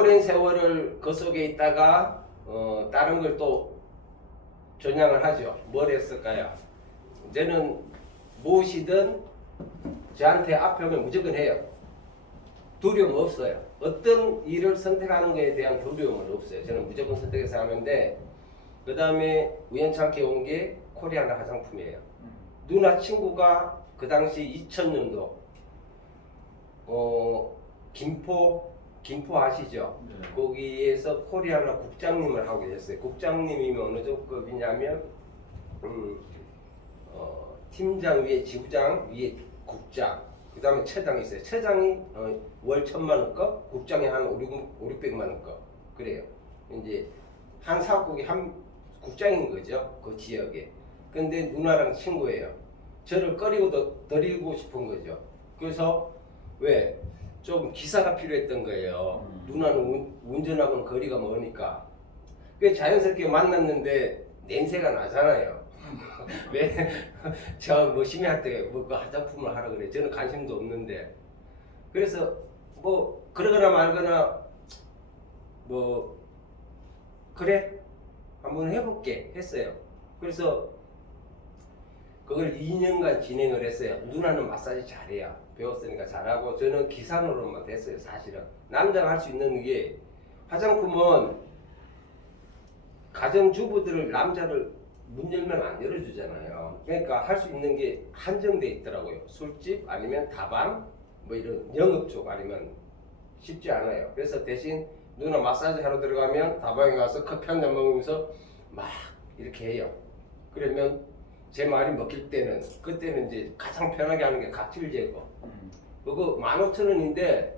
오랜 세월을 그 속에 있다가 다른 걸 또 전향을 하죠. 뭘 했을까요? 저는 무엇이든 저한테 앞에오면 무조건 해요. 두려움 없어요. 어떤 일을 선택하는 것에 대한 두려움은 없어요. 저는 무조건 선택해서 하는데, 그 다음에 우연찮게 온 게 코리아나 화장품이에요. 누나 친구가 그 당시 2000년도 김포 아시죠? 네. 거기에서 코리아나 국장님을 하고 계셨어요. 국장님이 어느 정도급이냐면 팀장 위에 지부장 위에 국장, 그 다음에 처장이 있어요. 처장이 월 1000만원급, 국장이 한 500~600만원급 그래요. 이제 한 사업국이 한 국장인 거죠, 그 지역에. 근데 누나랑 친구예요. 저를 꺼리고 드리고 싶은 거죠. 그래서 왜? 좀 기사가 필요했던 거예요. 누나는 운전하고는 거리가 머니까. 그 자연스럽게 만났는데 냄새가 나잖아요. 왜? 저 머시미한테 그 화장품을 하라 그래. 저는 관심도 없는데. 그래서 뭐 그러거나 말거나 뭐 그래 한번 해볼게 했어요. 그래서 그걸 2년간 진행을 했어요. 누나는 마사지 잘해요. 배웠으니까 잘하고 저는 기사 노릇만 됐어요. 사실은 남자가 할 수 있는 게, 화장품은 가정주부들을 남자를 문 열면 안 열어주잖아요. 그러니까 할 수 있는 게 한정돼 있더라고요. 술집 아니면 다방 뭐 이런 영업 쪽 아니면 쉽지 않아요. 그래서 대신 누나 마사지 하러 들어가면 다방에 가서 커피 한 잔 먹으면서 막 이렇게 해요. 그러면 제 말이 먹힐 때는, 그때는 이제 가장 편하게 하는 게 각질 제거. 그거 15,000원인데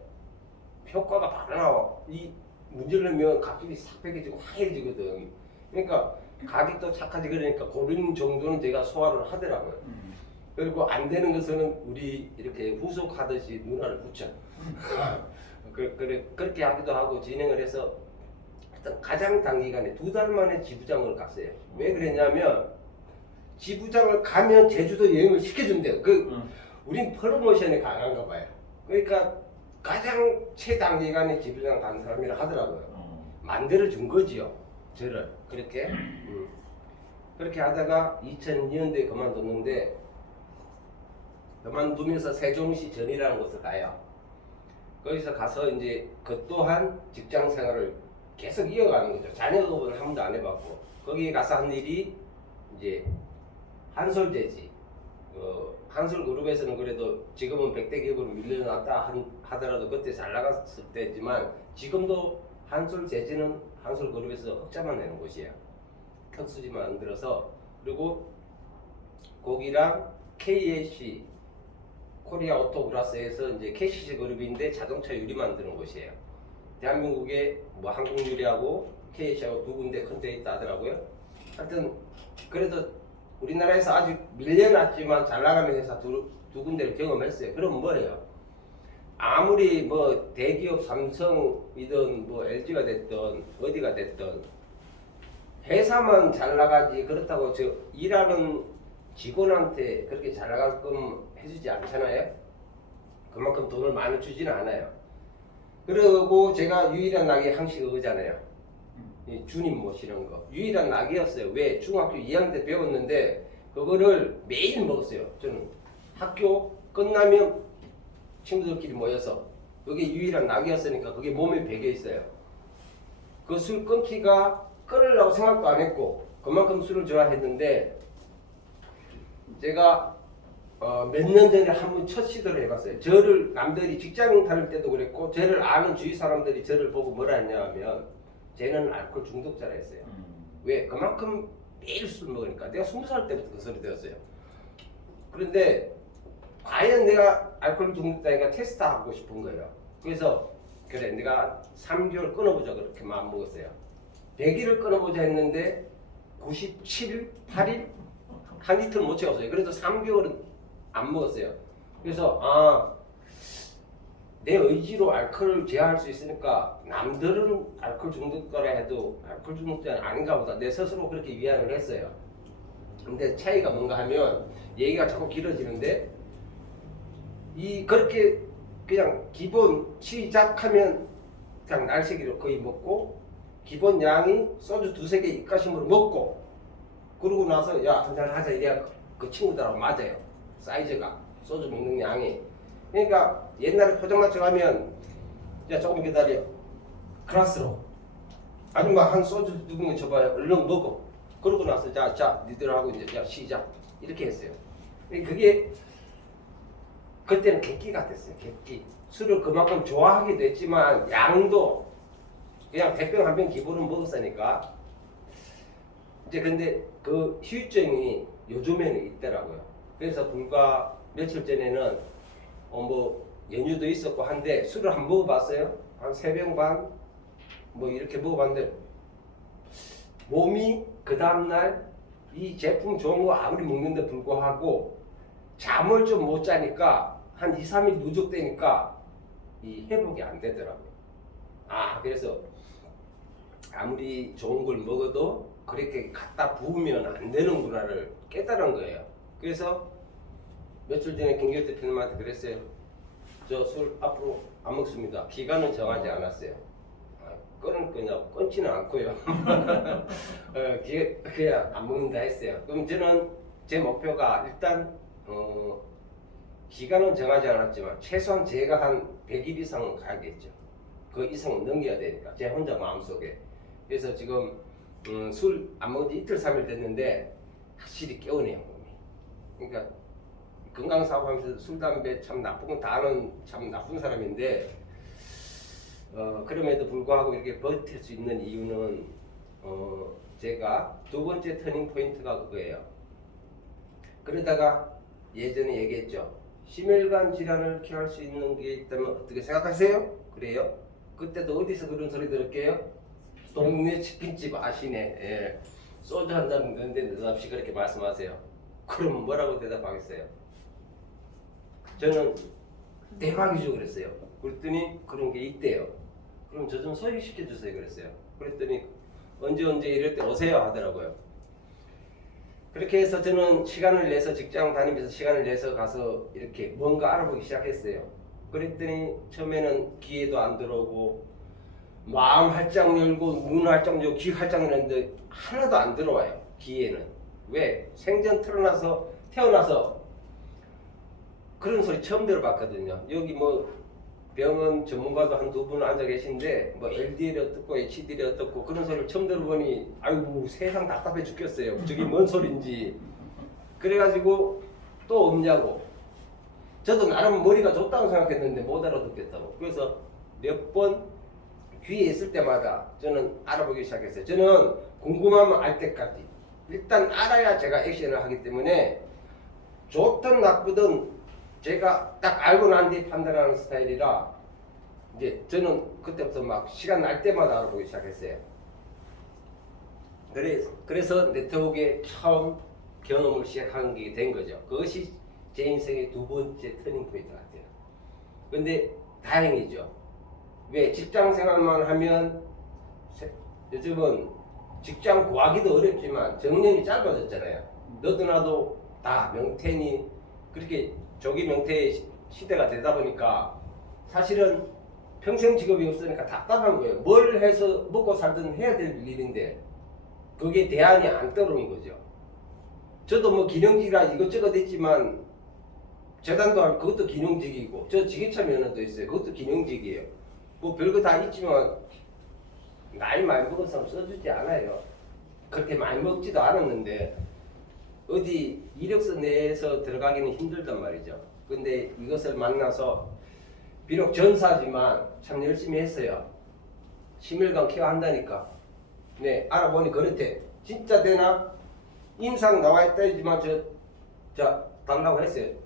효과가 바로 나와. 이 문질르면 각질이 싹 빼개지고 하얘지거든. 그러니까 각이 또 착하지. 그러니까 그런 정도는 제가 소화를 하더라고요. 그리고 안 되는 것은 우리 이렇게 후속하듯이 누나를 붙여. 그렇게 하기도 하고 진행을 해서 하여튼 가장 단기간에 2달 만에 지부장을 갔어요. 왜 그랬냐면 지부장을 가면 제주도 여행을 시켜준대요. 우린 프로모션에 강한가 봐요. 그러니까 가장 최단기간에 지부장 간 사람이라 하더라고요. 만들어준 거지요, 저를. 그렇게. 그렇게 하다가 2002년도에 그만뒀는데, 그만두면서 세종시 전이라는 곳을 가요. 거기서 가서 이제 그 또한 직장 생활을 계속 이어가는 거죠. 자녀급은 한 번도 안 해봤고, 거기에 가서 한 일이 이제 한솔재지. 한솔그룹에서는 그래도 지금은 100대 기업으로 밀려났다 하더라도 그때 잘 나갔을 때지만, 지금도 한솔재지는 한솔그룹에서 흑자만 내는 곳이에요. 특수지만 안 들어서. 그리고 거기랑 KAC 코리아 오토그라스에서 이제 KCC 그룹인데 자동차 유리 만드는 곳이에요. 대한민국에 뭐 한국유리하고 KAC하고 두 군데 큰 데 있다 하더라고요. 하여튼 그래도 우리나라에서 아직 밀려났지만 잘 나가는 회사 두 군데를 경험했어요. 그럼 뭐예요? 아무리 뭐 대기업 삼성이든 뭐 LG가 됐든 어디가 됐든 회사만 잘 나가지, 그렇다고 저 일하는 직원한테 그렇게 잘 나가게끔 해주지 않잖아요. 그만큼 돈을 많이 주지는 않아요. 그리고 제가 유일한 낙이 항시 그거잖아요. 이 주님 모시는 거 유일한 낙이었어요. 왜? 중학교 2학년 때 배웠는데 그거를 매일 먹었어요. 저는 학교 끝나면 친구들끼리 모여서, 그게 유일한 낙이었으니까 그게 몸에 배겨 있어요. 그 술 끊기가 끊으려고 생각도 안 했고 그만큼 술을 좋아했는데, 제가 몇 년 전에 한 번 첫 시도를 해봤어요. 저를 남들이 직장 다닐 때도 그랬고 저를 아는 주위 사람들이 저를 보고 뭐라 했냐면 쟤는 알코올 중독자라 했어요. 왜? 그만큼 매일 술 먹으니까. 내가 20살 때부터 그 소리 들었어요. 그런데 과연 내가 알코올 중독자니까 테스트하고 싶은 거예요. 그래서 그래 내가 3개월 끊어보자 그렇게 마음 먹었어요. 100일을 끊어보자 했는데 97일, 8일 한 이틀 못 채웠어요. 그래서 3개월은 안 먹었어요. 그래서 내 의지로 알코올을 제어할 수 있으니까 남들은 알코올 중독자라 해도 알코올 중독자는 아닌가 보다, 내 스스로 그렇게 위안을 했어요. 근데 차이가 뭔가 하면 얘기가 자꾸 길어지는데, 그렇게 그냥 기본 시작하면 그냥 날새기로 거의 먹고 기본 양이 소주 두세 개 입가심으로 먹고 그러고 나서 야 한잔 하자 이래야 그 친구들하고 맞아요. 사이즈가 소주 먹는 양이. 그러니까 옛날에 포장마차 가면 야 조금 기다려 클라스로 아줌마 한 소주 두 병 줘봐요. 얼른 먹어. 그러고 나서 자 니들하고 이제 야 시작 이렇게 했어요. 그게 그때는 객기 같았어요. 객기. 술을 그만큼 좋아하기도 했지만 양도 그냥 100병 한 병 기본은 먹었으니까 이제 근데 그 휴유증이 요즘에는 있더라고요. 그래서 불과 며칠 전에는 뭐 연휴도 있었고 한데 술을 한 번 먹어봤어요. 한 3병 반 뭐 이렇게 먹어봤는데 몸이 그 다음날 이 제품 좋은 거 아무리 먹는데 불구하고 잠을 좀 못 자니까 한 2, 3일 누적되니까 이 회복이 안 되더라고요. 그래서 아무리 좋은 걸 먹어도 그렇게 갖다 부으면 안 되는구나를 깨달은 거예요. 그래서 며칠 전에 김기호 대표님한테 그랬어요. 저 술 앞으로 안 먹습니다. 기간은 정하지 않았어요. 끊을 거냐고 끊지는 않고요. 그냥 안 먹는다 했어요. 그럼 저는 제 목표가 일단 기간은 정하지 않았지만 최소한 제가 한 100일 이상은 가야겠죠. 그 이상은 넘겨야 되니까 제 혼자 마음속에. 그래서 지금 술 안 먹은 지 이틀 3일 됐는데 확실히 깨우네요 몸이. 그러니까 건강사고 하면서 술 담배 참 나쁜 건 다 아는 참 나쁜 사람인데 그럼에도 불구하고 이렇게 버틸 수 있는 이유는 제가 두 번째 터닝 포인트가 그거예요. 그러다가 예전에 얘기했죠. 심혈관 질환을 케어할 수 있는 게 있다면 어떻게 생각하세요? 그래요? 그때도 어디서 그런 소리 들을게요? 동네 치킨집 아시네. 예. 소주 한 잔 먹는데 느닷없이 그렇게 말씀하세요. 그럼 뭐라고 대답하겠어요? 저는 대박이죠 그랬어요. 그랬더니 그런 게 있대요. 그럼 저 좀 소개시켜 주세요 그랬어요. 그랬더니 언제 이럴 때 오세요 하더라고요. 그렇게 해서 저는 시간을 내서 직장 다니면서 시간을 내서 가서 이렇게 뭔가 알아보기 시작했어요. 그랬더니 처음에는 귀에도 안 들어오고 마음 활짝 열고 눈 활짝 열고 귀 활짝 열었는데 하나도 안 들어와요. 귀에는. 왜? 생전 태어나서 그런 소리 처음 들어봤거든요. 여기 뭐 병원 전문가도 한 두 분 앉아 계신데 뭐 LDL이 어떻고 HDL이 어떻고 그런 소리를 처음 들어보니 아이고 세상 답답해 죽겠어요. 저게 뭔 소린지. 그래가지고 또 없냐고. 저도 나름 머리가 좋다고 생각했는데 못 알아듣겠다고. 그래서 몇 번 귀에 있을 때마다 저는 알아보기 시작했어요. 저는 궁금하면 알 때까지 일단 알아야 제가 액션을 하기 때문에 좋든 나쁘든 제가 딱 알고 난 뒤에 판단하는 스타일이라 이제 저는 그때부터 막 시간 날 때마다 알아보기 시작했어요. 그래서 네트워크에 처음 경험을 시작한 게 된 거죠. 그것이 제 인생의 두 번째 터닝 포인트 같아요. 근데 다행이죠. 왜? 직장 생활만 하면 요즘은 직장 구하기도 어렵지만 정년이 짧아졌잖아요. 너도 나도 다 명태니 그렇게 조기 명태의 시대가 되다 보니까 사실은 평생 직업이 없으니까 답답한 거예요. 뭘 해서 먹고 살든 해야 될 일인데 그게 대안이 안 떠오르는 거죠. 저도 뭐 기능직이라 이것저것 했지만 재단도 하면 그것도 기능직이고 저 지게차 면허도 있어요. 그것도 기능직이에요. 뭐 별거 다 있지만 나이 많이 먹은 사람 써주지 않아요. 그렇게 많이 먹지도 않았는데 어디 이력서 내에서 들어가기는 힘들단 말이죠. 근데 이것을 만나서 비록 전사지만 참 열심히 했어요. 심혈관 케어 한다니까. 네, 알아보니 그렇대. 진짜 되나? 임상 나와 있다지만 저 달라고 했어요.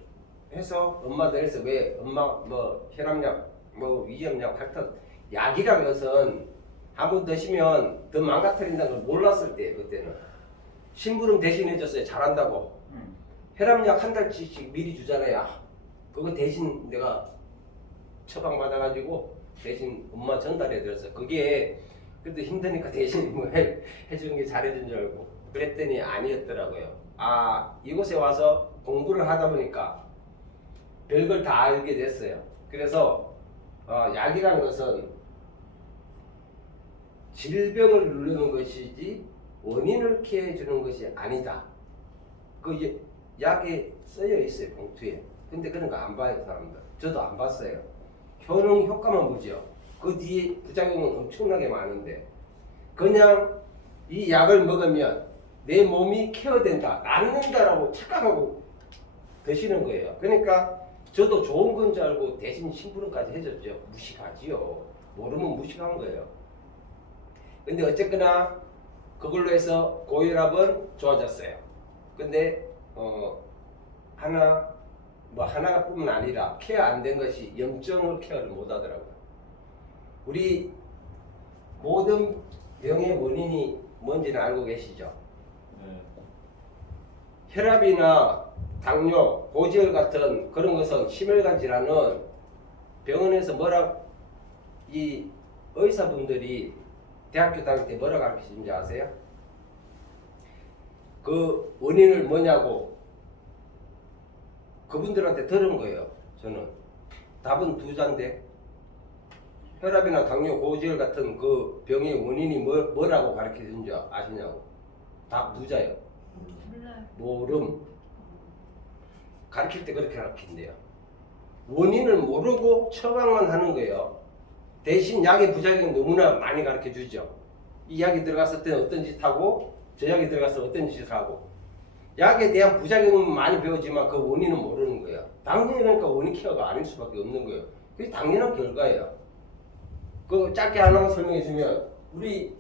해서 엄마도 했어. 왜? 엄마 뭐 혈압약, 뭐 위염약, 할튼 약이란 것은 한 번 드시면 더 망가뜨린다는 걸 몰랐을 때 그때는. 심부름 대신 해줬어요. 잘한다고. 혈압약 한 달치씩 미리 주잖아요. 그거 대신 내가 처방 받아가지고 대신 엄마 전달해드렸어요. 그게 그래도 힘드니까 대신 뭐 해주는 게 잘해준 줄 알고 그랬더니 아니었더라고요. 이곳에 와서 공부를 하다 보니까 별걸 다 알게 됐어요. 그래서 약이라는 것은 질병을 누르는 것이지 원인을 케어해주는 것이 아니다. 그 약에 쓰여 있어요, 봉투에. 근데 그런 거 안 봐요, 사람들. 저도 안 봤어요. 효과만 보죠. 그 뒤에 부작용은 엄청나게 많은데 그냥 이 약을 먹으면 내 몸이 케어된다, 낫는다라고 착각하고 드시는 거예요. 그러니까 저도 좋은 건 줄 알고 대신 심부름까지 해줬죠. 무식하지요. 모르면 무식한 거예요. 근데 어쨌거나 그걸로 해서 고혈압은 좋아졌어요. 근데 하나가 뿐만 아니라 케어 안 된 것이 염증을 케어를 못 하더라고요. 우리 모든 병의 원인이 뭔지는 알고 계시죠? 혈압이나 당뇨, 고지혈 같은 그런 것은 심혈관 질환은 병원에서 이 의사분들이 대학교 다닐 때 뭐라 가르치는지 아세요? 그 원인을 뭐냐고 그분들한테 들은 거예요. 저는 답은 두 자인데 혈압이나 당뇨, 고지혈 같은 그 병의 원인이 뭐라고 가르치는지 아시냐고. 답 두 자예요. 모름. 가르칠 때 그렇게 가르친대요. 원인을 모르고 처방만 하는 거예요. 대신 약의 부작용이 너무나 많이 가르쳐 주죠. 이 약이 들어갔을 때는 어떤 짓 하고 저 약이 들어가서 어떤 짓을 하고 약에 대한 부작용은 많이 배우지만 그 원인은 모르는 거예요. 당연히 그러니까 원인 케어가 아닐 수밖에 없는 거예요. 그게 당연한 결과예요. 그 짧게 하나만 설명해 주면 우리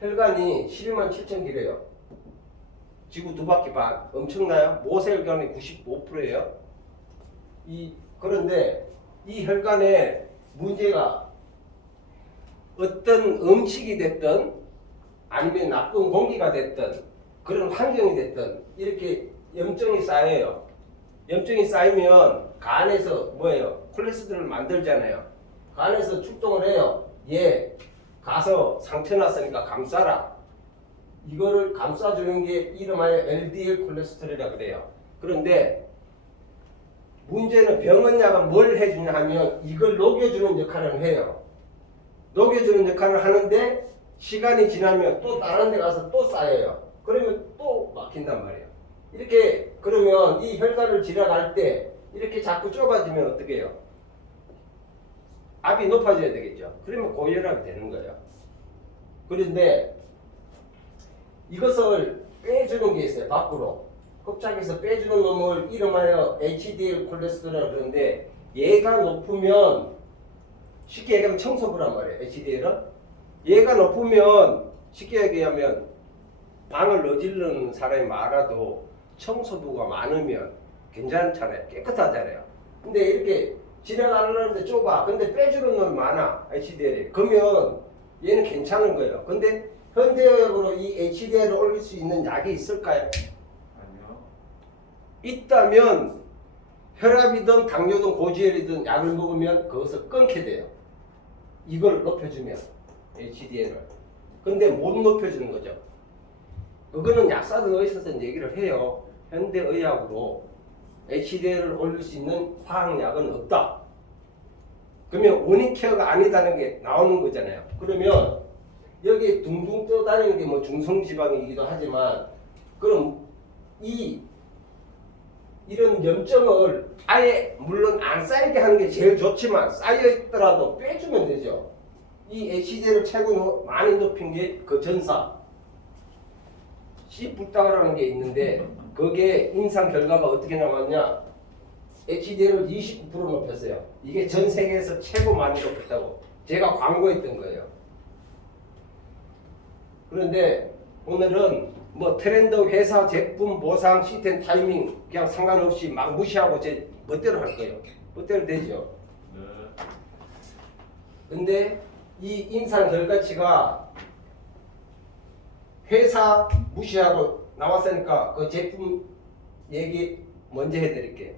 혈관이 12만 7천 개래요. 지구 두 바퀴 반. 엄청나요? 모세혈관이 95%예요. 그런데 이 혈관에 문제가 어떤 음식이 됐든 아니면 나쁜 공기가 됐든 그런 환경이 됐든 이렇게 염증이 쌓여요. 염증이 쌓이면 간에서 뭐예요? 콜레스테롤을 만들잖아요. 간에서 출동을 해요. 가서 상처 났으니까 감싸라. 이거를 감싸주는 게 이름하여 LDL 콜레스테롤이라고 그래요. 그런데 문제는 병원약은 뭘 해주냐 하면 이걸 녹여주는 역할을 해요. 녹여주는 역할을 하는데 시간이 지나면 또 다른 데 가서 또 쌓여요. 그러면 또 막힌단 말이에요. 이렇게 그러면 이 혈관을 지나갈 때 이렇게 자꾸 좁아지면 어떻게 해요? 압이 높아져야 되겠죠. 그러면 고혈압이 되는 거예요. 그런데 이것을 빼주는 게 있어요. 밖으로. 흡착해서 빼주는 놈을 이름하여 HDL 콜레스테롤이라고 그러는데 얘가 높으면 쉽게 얘기하면 청소부란 말이에요. HDL은. 얘가 높으면 쉽게 얘기하면 방을 어지르는 사람이 많아도 청소부가 많으면 괜찮잖아요. 깨끗하잖아요. 근데 이렇게 지나가는데 좁아. 근데 빼주는 놈이 많아. HDL이. 그러면 얘는 괜찮은 거예요. 근데 현대의학으로 이 HDL을 올릴 수 있는 약이 있을까요? 아니요. 있다면 혈압이든 당뇨든 고지혈이든 약을 먹으면 그것을 끊게 돼요. 이걸 높여주면 HDL을. 근데 못 높여주는 거죠. 그거는 약사든 의사든 얘기를 해요. 현대의학으로 HDL을 올릴 수 있는 화학약은 없다. 그러면 원인 케어가 아니다는 게 나오는 거잖아요. 그러면 여기 둥둥 떠다니는 게 뭐 중성지방이기도 하지만 그럼 이런 염증을 아예 물론 안 쌓이게 하는 게 제일 좋지만 쌓여있더라도 빼주면 되죠. 이 HDL을 최고 많이 높인 게 그 전사 C불닭이라는 게 있는데 그게 임상 결과가 어떻게 나왔냐? HDL을 29% 높였어요. 이게 전 세계에서 최고 많이 높였다고 제가 광고했던 거예요. 그런데 오늘은 뭐 트렌드, 회사, 제품, 보상, 시스템, 타이밍 그냥 상관없이 막 무시하고 제 멋대로 할 거예요. 멋대로 되죠. 네. 근데 이 임상 결과치가 회사 무시하고 나왔으니까 그 제품 얘기 먼저 해드릴게요.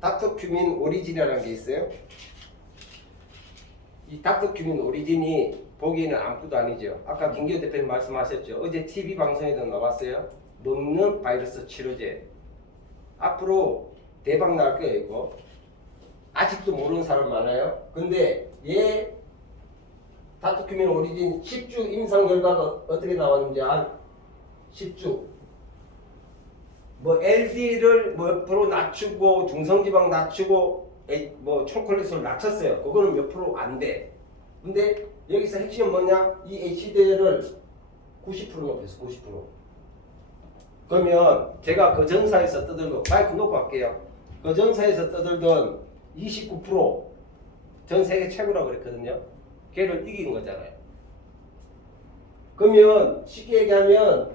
닥터큐민 오리진이라는 게 있어요. 이 닥터큐민 오리진이 보기에는 아무것도 아니죠. 아까 김기호 대표님 말씀하셨죠. 어제 TV 방송에도 나왔어요. 먹는 바이러스 치료제. 앞으로 대박 날 거예요, 이거. 아직도 모르는 사람 많아요. 근데 얘 다투큐민 오리진 10주 임상 결과가 어떻게 나왔는지 10주 뭐 LDL을 몇 프로 낮추고 중성지방 낮추고 뭐 초콜릿을 낮췄어요. 그거는 몇 프로 안 돼. 근데 여기서 핵심은 뭐냐? 이 HDL을 90% 높였어. 90%. 그러면 제가 그 전사에서 떠들고 마이크 놓고 할게요. 그 전사에서 떠들던 29%전 세계 최고라고 그랬거든요. 걔를 이긴 거잖아요. 그러면 쉽게 얘기하면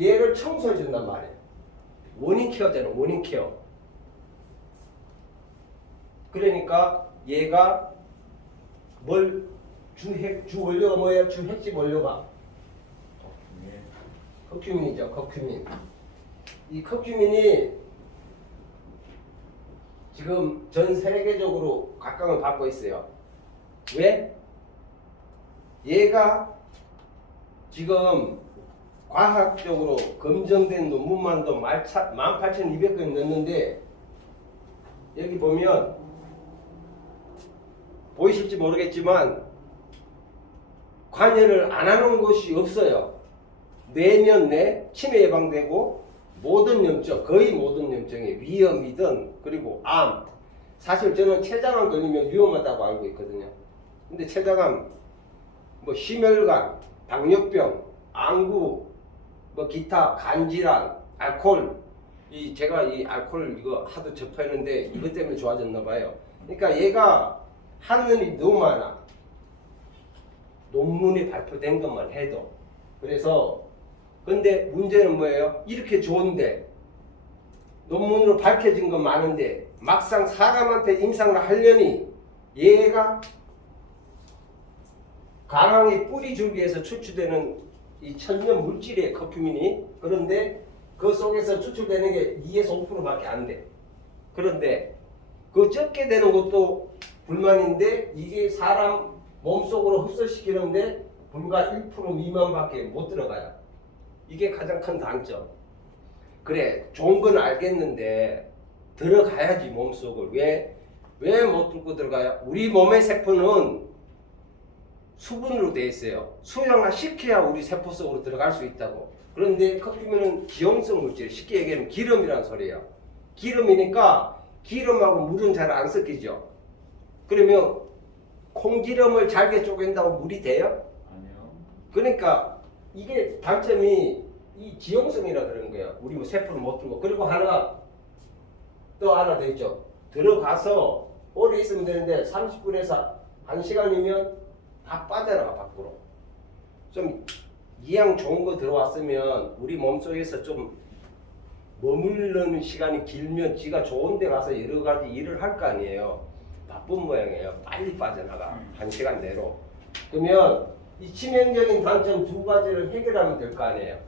얘를 청소해 준단 말이에요. 원인 케어잖아. 원인 케어. 그러니까 얘가 주 원료가 뭐예요? 주 핵심 원료가 커큐민이죠. 커큐민. 이 커큐민이 지금 전 세계적으로 각광을 받고 있어요. 왜? 얘가 지금 과학적으로 검증된 논문만도 18,200건 넣는데 여기 보면 보이실지 모르겠지만 관여를 안 하는 곳이 없어요. 뇌면 뇌 치매 예방되고 모든 염증, 거의 모든 염증에 위염이든 그리고 암. 사실 저는 췌장암 걸리면 위험하다고 알고 있거든요. 근데 췌장암, 뭐 심혈관, 당뇨병, 안구, 뭐 기타 간질환, 알코올, 제가 이 알코올 이거 하도 접했는데 이것 때문에 좋아졌나 봐요. 그러니까 얘가 하는 일이 너무 많아. 논문이 발표된 것만 해도. 그래서 근데 문제는 뭐예요? 이렇게 좋은데 논문으로 밝혀진 건 많은데 막상 사람한테 임상을 하려니 얘가 강황의 뿌리 줄기에서 추출되는 이 천연 물질이에요. 커큐민이. 그런데 그 속에서 추출되는 게 2에서 5%밖에 안 돼. 그런데 그 적게 되는 것도 불만인데 이게 사람 몸속으로 흡수시키는데 불과 1% 미만밖에 못 들어가요. 이게 가장 큰 단점. 그래, 좋은 건 알겠는데 들어가야지 몸속을. 왜 못 들고 들어가요? 우리 몸의 세포는 수분으로 되어 있어요. 수용화 시켜야 우리 세포 속으로 들어갈 수 있다고. 그런데 커큐민은 기용성 물질, 쉽게 얘기하면 기름이라는 소리예요. 기름이니까 기름하고 물은 잘 안 섞이죠. 그러면 콩기름을 잘게 쪼갠다고 물이 돼요? 아니요. 그러니까 이게 단점이 이 지용성이라 그런 거예요. 우리 뭐 세포를 못 들고. 그리고 또 하나 더 있죠. 들어가서 오래 있으면 되는데 30분에서 1시간이면 다 빠져나가 밖으로. 좀 이양 좋은 거 들어왔으면 우리 몸속에서 좀 머무르는 시간이 길면 지가 좋은 데 가서 여러 가지 일을 할 거 아니에요. 바쁜 모양이에요. 빨리 빠져나가. 1시간 내로. 그러면 이 치명적인 단점 2가지를 해결하면 될 거 아니에요.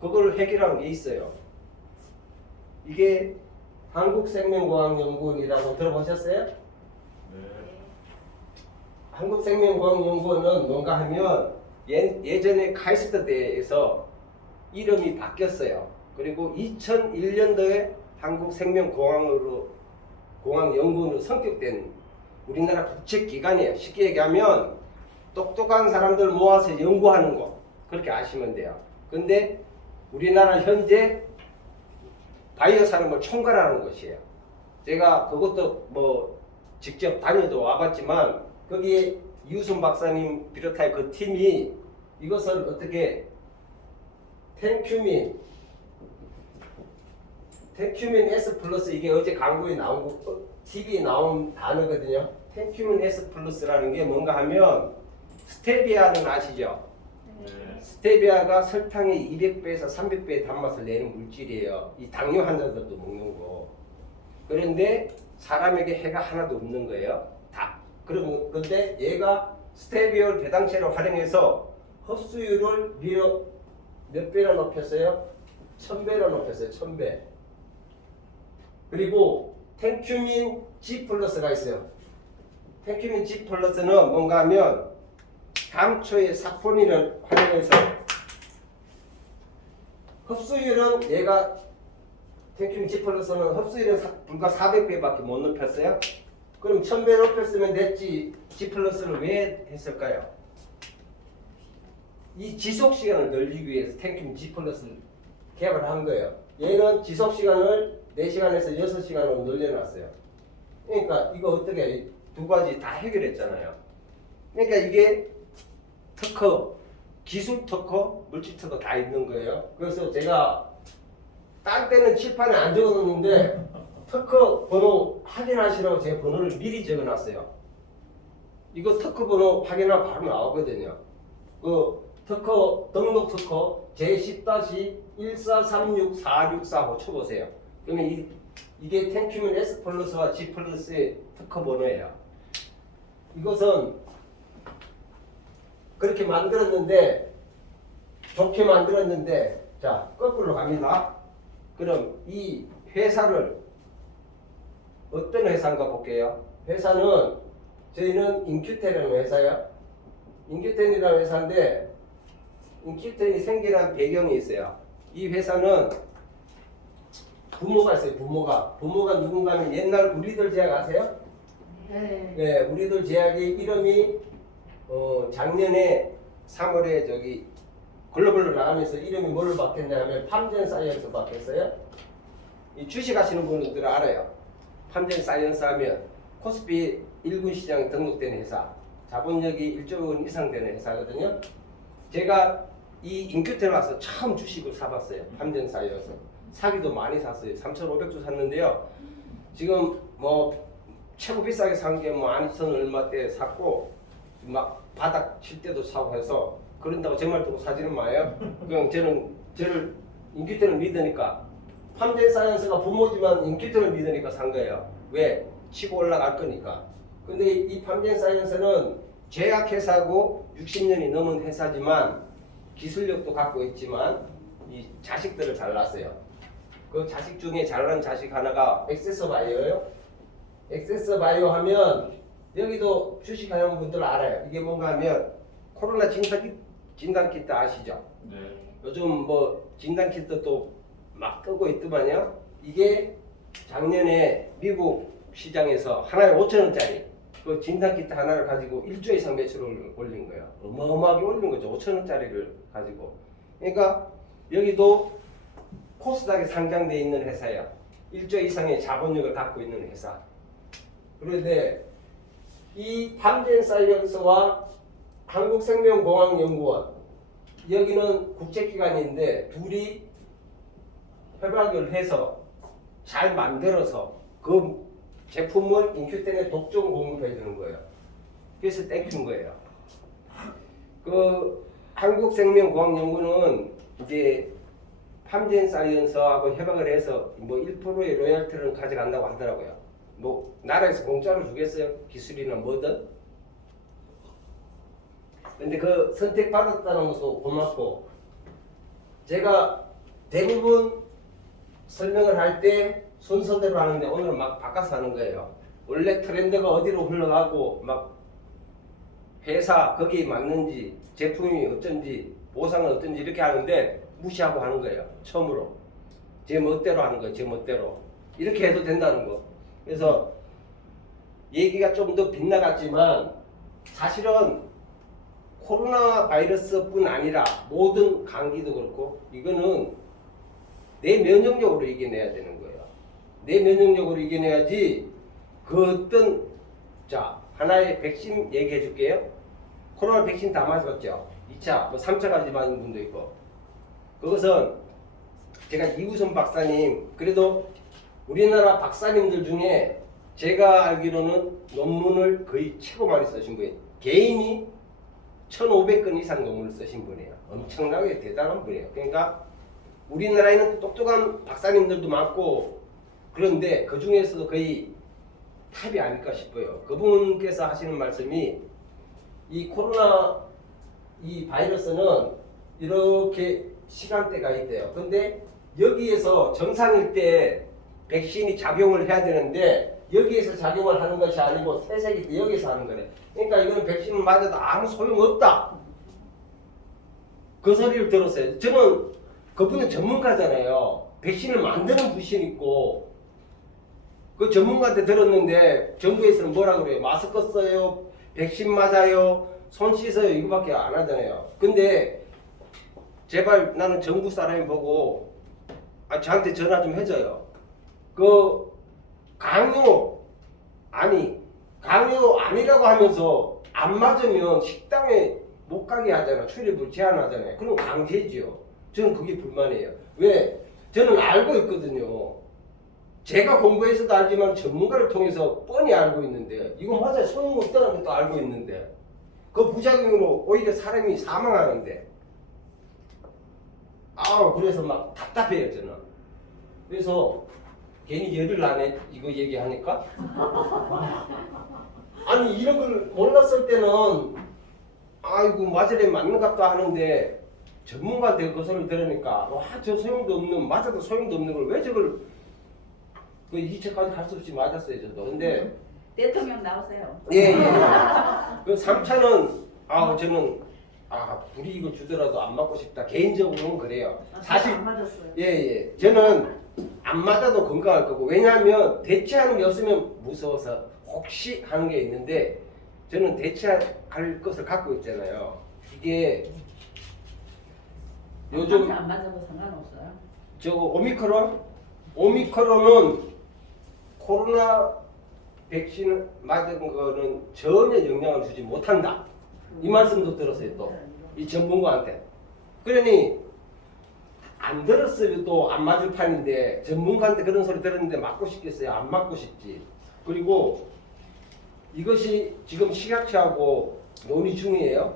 그걸 해결하는 게 있어요. 이게 한국생명과학연구원이라고 들어보셨어요? 네. 한국생명과학연구원은 뭔가 하면 예전에 카이스트대에서 이름이 바뀌었어요. 그리고 2001년도에 한국생명공학연구원으로 성격된 우리나라 국책기관이에요. 쉽게 얘기하면 똑똑한 사람들 모아서 연구하는 곳, 그렇게 아시면 돼요. 근데 우리나라 현재 바이오 산업을 총괄하는 곳이에요. 제가 그것도 뭐 직접 다녀도 와봤지만 거기에 이우순 박사님 비롯한 그 팀이 이것을 어떻게 텐큐민 S 플러스, 이게 어제 광고에 나온 거, TV에 나온 단어거든요. 텐큐민 S 플러스라는 게 뭔가 하면 스테비아는 아시죠? 네. 스테비아가 설탕의 200배에서 300배의 단맛을 내는 물질이에요. 이 당뇨 환자들도 먹는 거. 그런데 사람에게 해가 하나도 없는 거예요. 다. 근데 얘가 스테비올 배당체를 활용해서 흡수율을 몇 배나 높였어요? 1000배나 높였어요. 1000배. 그리고 텐큐민 G 플러스가 있어요. 텐큐민 G 플러스는 뭔가 하면 감초의 사포닌을 활용해서 흡수율은 얘가 텐큐민 G 플러스는 흡수율은 불과 400배밖에 못 높였어요. 그럼 1000배 높였으면 됐지 G 플러스를 왜 했을까요? 이 지속 시간을 늘리기 위해서 탱큐 G 플러스를 개발한 거예요. 얘는 지속 시간을 4시간에서 6시간으로 늘려놨어요. 그러니까 이거 어떻게 두 가지 다 해결했잖아요. 그러니까 이게 특허, 기술 특허, 물질 특허 다 있는 거예요. 그래서 제가 딴 때는 칠판에 안 적어놓는데 특허 번호 확인하시라고 제 번호를 미리 적어놨어요. 이거 특허 번호 확인하면 바로 나오거든요. 그 특허 등록 특허 제10-14364645 쳐보세요. 그러면 이게 탱큐면 S 플러스와 G 플러스의 특허 번호예요. 이것은 그렇게 만들었는데 좋게 만들었는데 자 거꾸로 갑니다. 그럼 이 회사를 어떤 회사인가 볼게요. 회사는 저희는 인큐텐이라는 회사예요. 인큐텐이라는 회사인데 인큐텐이 생기는 배경이 있어요. 이 회사는 부모가 있어요. 부모가 누군가 하면 옛날 우리들 제약 아세요? 네. 네, 우리들 제약의 이름이 작년에 3월에 저기 글로벌로 나가면서 이름이 뭘 바뀌었냐 하면 팜젠 사이언스 바뀌었어요. 이 주식 하시는 분들 알아요. 팜젠 사이언스 하면 코스피 1군 시장에 등록된 회사, 자본력이 1조 원 이상 되는 회사거든요. 제가 이 인큐텐 와서 처음 주식을 사봤어요. 팜젠 사이언스. 사기도 많이 샀어요. 3,500주 샀는데요. 지금 뭐 최고 비싸게 산 게 뭐 12,000 얼마 때 샀고 막 바닥 칠 때도 사고 해서 그런다고 제 말 듣고 사지는 마요. 그냥 저를 인큐텐을 믿으니까 팜젠 사이언스가 부모지만 인큐텐을 믿으니까 산 거예요. 왜? 치고 올라갈 거니까. 근데 이 팜젠 사이언스는 제약회사고 60년이 넘은 회사지만 기술력도 갖고 있지만 이 자식들을 잘 낳았어요. 그 자식 중에 잘난 자식 하나가 엑세서 바이오예요. 엑세서 바이오 하면 여기도 주식하는 분들 알아요. 이게 뭔가 하면 코로나 진단키트 아시죠? 네. 요즘 뭐 진단키트 또 막 뜨고 있더만요. 이게 작년에 미국 시장에서 하나에 5,000원짜리 그 진단키트 하나를 가지고 1조 이상 매출을 올린 거예요. 어마어마하게 올린 거죠. 5,000원짜리를 가지고. 그러니까 여기도 코스닥에 상장되어 있는 회사예요. 1조 이상의 자본력을 갖고 있는 회사. 그런데 이 팜젠 사이언스와 한국생명공학연구원 여기는 국제기관인데 둘이 협약을 해서 잘 만들어서 그 제품을 인큐텐에 독점 공급해 주는 거예요. 그래서 땡큐인 거예요. 그 한국생명공학연구는 이제 팜젠 사이언스하고 협약을 해서 뭐 1%의 로열티를 가져간다고 하더라고요. 뭐 나라에서 공짜로 주겠어요? 기술이나 뭐든. 근데 그 선택받았다는 것도 고맙고 제가 대부분 설명을 할 때 순서대로 하는데 오늘은 막 바꿔서 하는 거예요. 원래 트렌드가 어디로 흘러가고 막 회사 거기에 맞는지 제품이 어쩐지 보상은 어쩐지 이렇게 하는데 무시하고 하는 거예요. 처음으로 제 멋대로 하는 거예요. 제 멋대로 이렇게 해도 된다는 거. 그래서 얘기가 좀 더 빗나갔지만 사실은 코로나 바이러스뿐 아니라 모든 감기도 그렇고 이거는 내 면역력으로 이겨내야 되는 거예요. 내 면역력으로 이겨내야지 그 어떤 자 하나의 백신 얘기해 줄게요. 코로나 백신 다 맞았죠. 2차, 뭐 3차까지 맞은 분도 있고 그것은 제가 이우선 박사님 그래도 우리나라 박사님들 중에 제가 알기로는 논문을 거의 최고 많이 쓰신 분이에요. 개인이 1,500건 이상 논문을 쓰신 분이에요. 엄청나게 대단한 분이에요. 그러니까 우리나라에는 똑똑한 박사님들도 많고 그런데 그 중에서도 거의 탑이 아닐까 싶어요. 그분께서 하시는 말씀이 이 코로나 이 바이러스는 이렇게 시간대가 있대요. 근데 여기에서 정상일 때 백신이 작용을 해야 되는데 여기에서 작용을 하는 것이 아니고 태색이 때 여기서 하는 거래. 그러니까 이거는 백신을 맞아도 아무 소용없다. 그 소리를 들었어요. 저는 그분은 전문가잖아요. 백신을 만드는 부신 있고 그 전문가한테 들었는데 정부에서는 뭐라 그래요? 마스크 써요, 백신 맞아요, 손 씻어요 이거밖에 안 하잖아요. 근데 제발 나는 정부 사람이 보고 저한테 전화 좀 해줘요. 그 강요 아니라고 하면서 안 맞으면 식당에 못 가게 하잖아. 출입을 제한하잖아요. 그럼 강제지요. 저는 그게 불만이에요. 왜? 저는 알고 있거든요. 제가 공부해서도 알지만 전문가를 통해서 뻔히 알고 있는데 이건 맞아요. 소용없다는 것도 알고 있는데 그 부작용으로 오히려 사람이 사망하는데 그래서 막 답답해요 저는. 그래서 괜히 열을 나네 이거 얘기하니까. 아니 이런 걸 몰랐을 때는 아이고 맞으래 맞는 것도 하는데 전문가한테 그 소리를 들으니까 와 저 소용도 없는 맞아도 소용도 없는 걸 왜 저걸 그 2차까지 갈 수 없이 맞았어요 저도. 근데 대통령 나오세요. 예. 그 3차는 저는 불이익을 주더라도 안 맞고 싶다. 개인적으로는 그래요. 사실 안 맞았어요. 예. 저는 안 맞아도 건강할 거고 왜냐하면 대체하는 게 없으면 무서워서 혹시 하는 게 있는데 저는 대체할 것을 갖고 있잖아요. 이게 요즘 안 맞아도 상관없어요. 오미크론은 코로나 백신 맞은 거는 전혀 영향을 주지 못한다. 이 말씀도 들었어요 또 이 전문가한테. 그러니 안 들었어요 또 안 맞을 판인데 전문가한테 그런 소리 들었는데 맞고 싶겠어요? 안 맞고 싶지. 그리고 이것이 지금 식약처하고 논의 중이에요.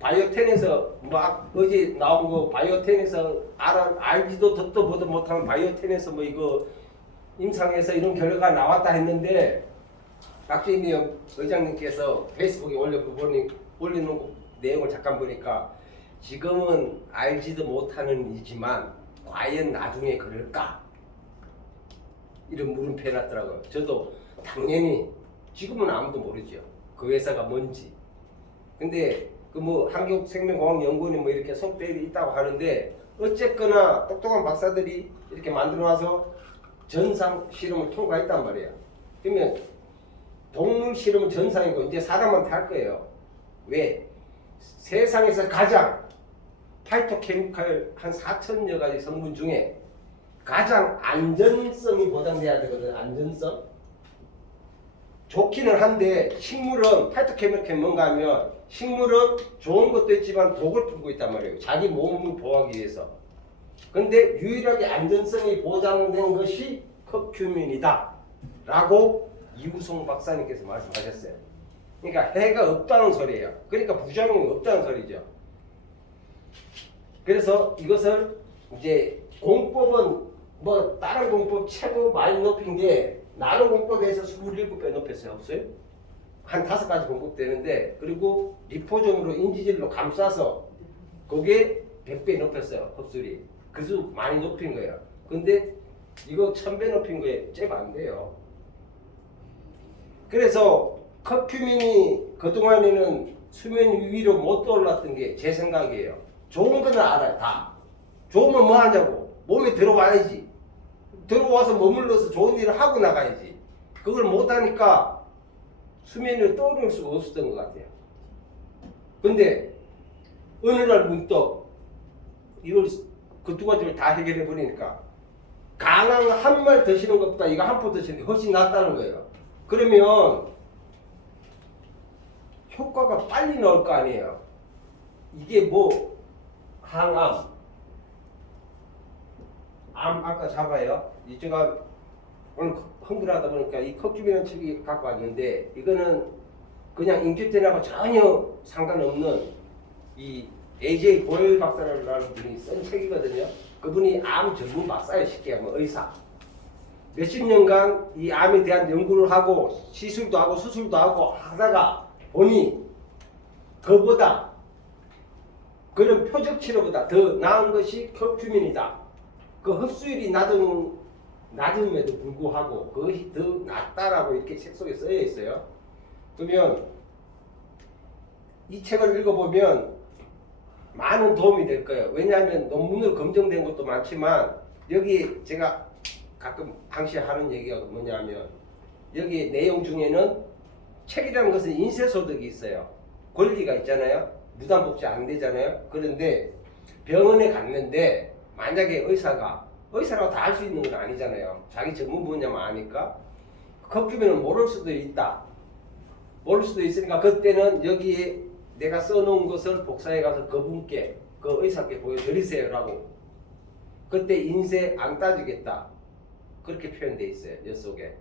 바이오텐에서 막 어제 나온 거 바이오텐에서 알지도 듣도 보도 못하는 바이오텐에서 뭐 이거 임상에서 이런 결과가 나왔다 했는데 박주임 의장님께서 페이스북에 올리는 내용을 잠깐 보니까 지금은 알지도 못하는 이지만 과연 나중에 그럴까? 이런 물음표 해놨더라고요. 저도 당연히 지금은 아무도 모르죠. 그 회사가 뭔지. 근데 그 뭐 한국생명공학연구원이 뭐 이렇게 속대이 있다고 하는데 어쨌거나 똑똑한 박사들이 이렇게 만들어놔서 전상 실험을 통과했단 말이에요. 그러면 동물 실험은 전상이고 이제 사람한테 할 거예요. 왜? 세상에서 가장 파이토케미칼 한 4천여 가지 성분 중에 가장 안전성이 보장돼야 되거든. 안전성. 좋기는 한데 식물은 파이토케미칼이 뭔가 하면 식물은 좋은 것도 있지만 독을 품고 있단 말이에요. 자기 몸을 보호하기 위해서. 근데 유일하게 안전성이 보장된 것이 커큐민이다 라고 이우송 박사님께서 말씀하셨어요. 그러니까 해가 없다는 소리예요. 그러니까 부작용이 없다는 소리죠. 그래서 이것을 이제 공법은 뭐 다른 공법 최고 많이 높인 게 나노 공법에서 27배 높였어요. 없어요? 한 5가지 공법 되는데 그리고 리포좀으로 인지질로 감싸서 그게 100배 높였어요. 흡수율이. 그 수 많이 높인 거예요. 근데 이거 1000배 높인 거에 잽 안 돼요. 그래서 커큐민이 그동안에는 수면 위로 못 떠올랐던 게 제 생각이에요. 좋은 거는 알아요. 다. 좋으면 뭐 하냐고. 몸에 들어와야지. 들어와서 머물러서 좋은 일을 하고 나가야지. 그걸 못하니까 수면 위로 떠오를 수가 없었던 것 같아요. 근데 어느 날 문득 이걸 그 2가지를 다 해결해 버리니까 강황 한 말 드시는 것보다 이거 한 포 드시는 게 훨씬 낫다는 거예요. 그러면 효과가 빨리 나올 거 아니에요. 이게 뭐 항암, 암 아까 잡아요. 제가 오늘 흥분하다 보니까 이 커큐민이라는 책이 갖고 왔는데 이거는 그냥 인큐텐하고 전혀 상관없는 이 AJ 고열 박사라는 분이 쓴 책이거든요. 그분이 암 전문 박사예요. 쉽게 하면 의사. 몇십 년간 이 암에 대한 연구를 하고 시술도 하고 수술도 하고 하다가 보니 그보다 그런 표적 치료보다 더 나은 것이 커큐민이다. 그 흡수율이 낮음에도 불구하고 그것이 더 낫다라고 이렇게 책 속에 쓰여 있어요. 그러면 이 책을 읽어보면 많은 도움이 될 거예요. 왜냐하면 논문으로 검증된 것도 많지만 여기 제가 가끔 항시 하는 얘기가 뭐냐면 여기 내용 중에는 책이라는 것은 인쇄소득이 있어요. 권리가 있잖아요. 무단복지 안 되잖아요. 그런데 병원에 갔는데 만약에 의사라고 다 할 수 있는 건 아니잖아요. 자기 전문 분야만 아니까 컵주면은 모를 수도 있다. 모를 수도 있으니까 그때는 여기에 내가 써놓은 것을 복사해 가서 그분께 그 의사께 보여드리세요라고. 그때 인쇄 안 따지겠다. 그렇게 표현돼 있어요. 여 속에.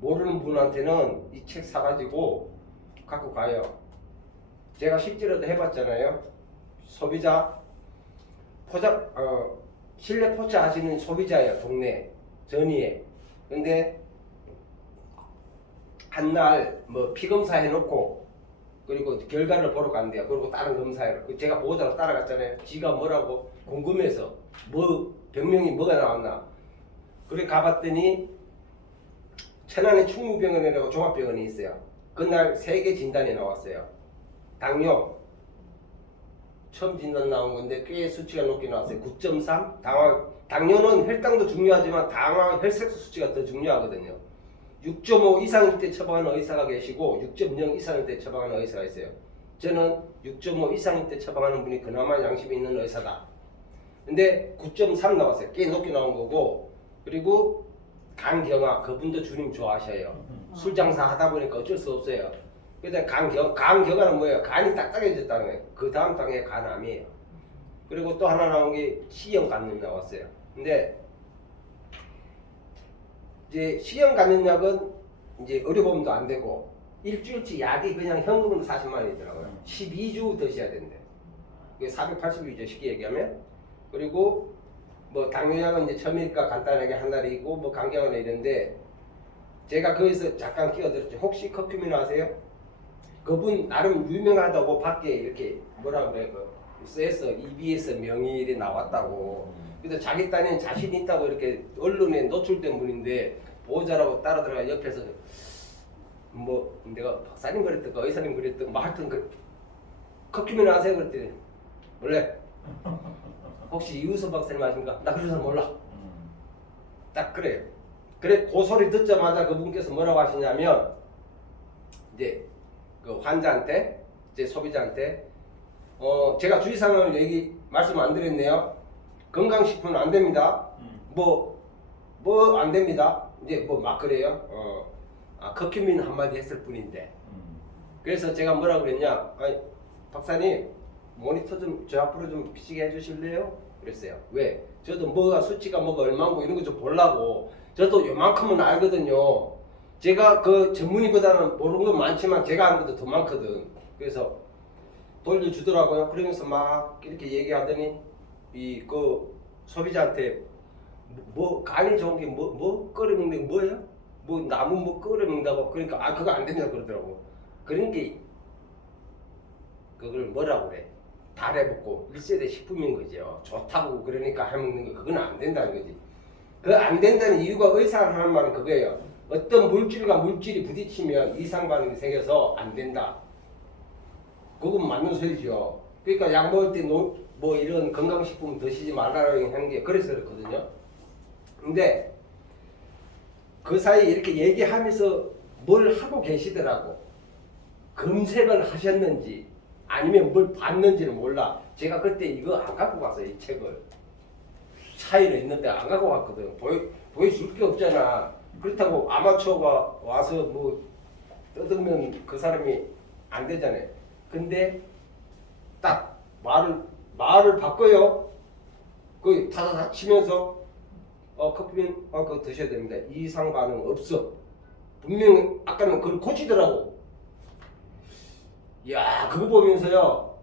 모르는 분한테는 이 책 사가지고 갖고 가요. 제가 실제로도 해봤잖아요. 소비자 실내 포차 하시는 소비자예요. 동네 전이에. 근데 한날 뭐 피검사 해놓고 그리고 결과를 보러 간대요. 그리고 다른 검사에 제가 보호자로 따라갔잖아요. 지가 뭐라고 궁금해서 뭐 병명이 뭐가 나왔나. 그래 가봤더니 천안에 충무병원이라고 종합병원이 있어요. 그날 3개 진단이 나왔어요. 당뇨 처음 진단 나온 건데 꽤 수치가 높게 나왔어요. 9.3. 당뇨는 혈당도 중요하지만 혈색소 수치가 더 중요하거든요. 6.5 이상일 때 처방하는 의사가 계시고 6.0 이상일 때 처방하는 의사가 있어요. 저는 6.5 이상일 때 처방하는 분이 그나마 양심이 있는 의사다. 근데 9.3 나왔어요. 꽤 높게 나온 거고. 그리고 간경화 그분도 주님 좋아하셔요. 술 장사 하다 보니까 어쩔 수 없어요. 그래서 간경화는 뭐예요? 간이 딱딱해졌다는 거예요. 그 다음 단계가 간암이에요. 그리고 또 하나 나온 게 C형 간염 나왔어요. 근데 이제 C형 간염약은 이제 의료보험도 안 되고 일주일치 약이 그냥 현금으로 40만 원이더라고요. 12주 드셔야 된대. 그게 480일이죠 쉽게 얘기하면. 그리고 뭐 당뇨약은 이제 처음이니까 간단하게 한 달이고 뭐 간경화는 이런데 제가 거기서 잠깐 끼어들었죠. 혹시 커큐민 아세요? 그분 나름 유명하다고 밖에 이렇게 뭐라 그래 그 써서 EBS 명의일에 나왔다고. 그래서 자기 딴에는 자신 있다고 이렇게 언론에 노출된 분인데 보호자라고 따라 들어가 옆에서 뭐 내가 박사님 그랬던가 의사님 그랬던가 뭐 하여튼 그 커큐민 아세요? 그랬더니 원래 혹시 이우석 박사님 아십니까? 나 그래서 몰라. 딱 그래요. 그래 그 소리 듣자마자 그분께서 뭐라고 하시냐면 이제 그 환자한테 이제 소비자한테 제가 주의사항을 말씀 안 드렸네요. 건강식품은 안 됩니다. 뭐 안 됩니다. 이제 뭐 막 그래요. 커큐민 한마디 했을 뿐인데. 그래서 제가 뭐라 그랬냐? 아니, 박사님 모니터 좀 저 앞으로 좀 비치게 해주실래요? 그랬어요. 왜? 저도 뭐가 수치가 뭐가 얼마고 이런 거 좀 보려고. 저도 요만큼은 알거든요. 제가 그 전문의보다는 모르는 건 많지만 제가 아는 것도 더 많거든. 그래서 돌려주더라고요. 그러면서 막 이렇게 얘기하더니 이 그 소비자한테 뭐 간이 좋은 게 뭐 끓여 먹는 게 뭐예요? 뭐 나무 뭐 끓여 먹는다고. 그러니까 그거 안 된다고 그러더라고. 그런 게 그걸 뭐라고 그래? 달에 붓고 1세대 식품인 거죠. 좋다고 그러니까 해먹는 거 그건 안 된다는 거지. 그 안 된다는 이유가 의사가 하는 말은 그거예요. 어떤 물질과 물질이 부딪히면 이상 반응이 생겨서 안 된다. 그건 맞는 소리죠. 그러니까 약 먹을 때 뭐 이런 건강식품 드시지 말라고 하는 게 그래서 그렇거든요. 근데 그 사이에 이렇게 얘기하면서 뭘 하고 계시더라고. 검색을 하셨는지 아니면 뭘 봤는지는 몰라. 제가 그때 이거 안 갖고 갔어요. 이 책을. 차이는 있는데 안 갖고 갔거든. 보여줄 게 없잖아. 그렇다고 아마추어가 와서 뭐 떠들면 그 사람이 안 되잖아요. 근데 딱 말을 바꿔요. 그 타다닥 치면서 커피는 그거 드셔야 됩니다. 이상 반응 없어. 분명히 아까는 그걸 고치더라고. 야 그거 보면서요.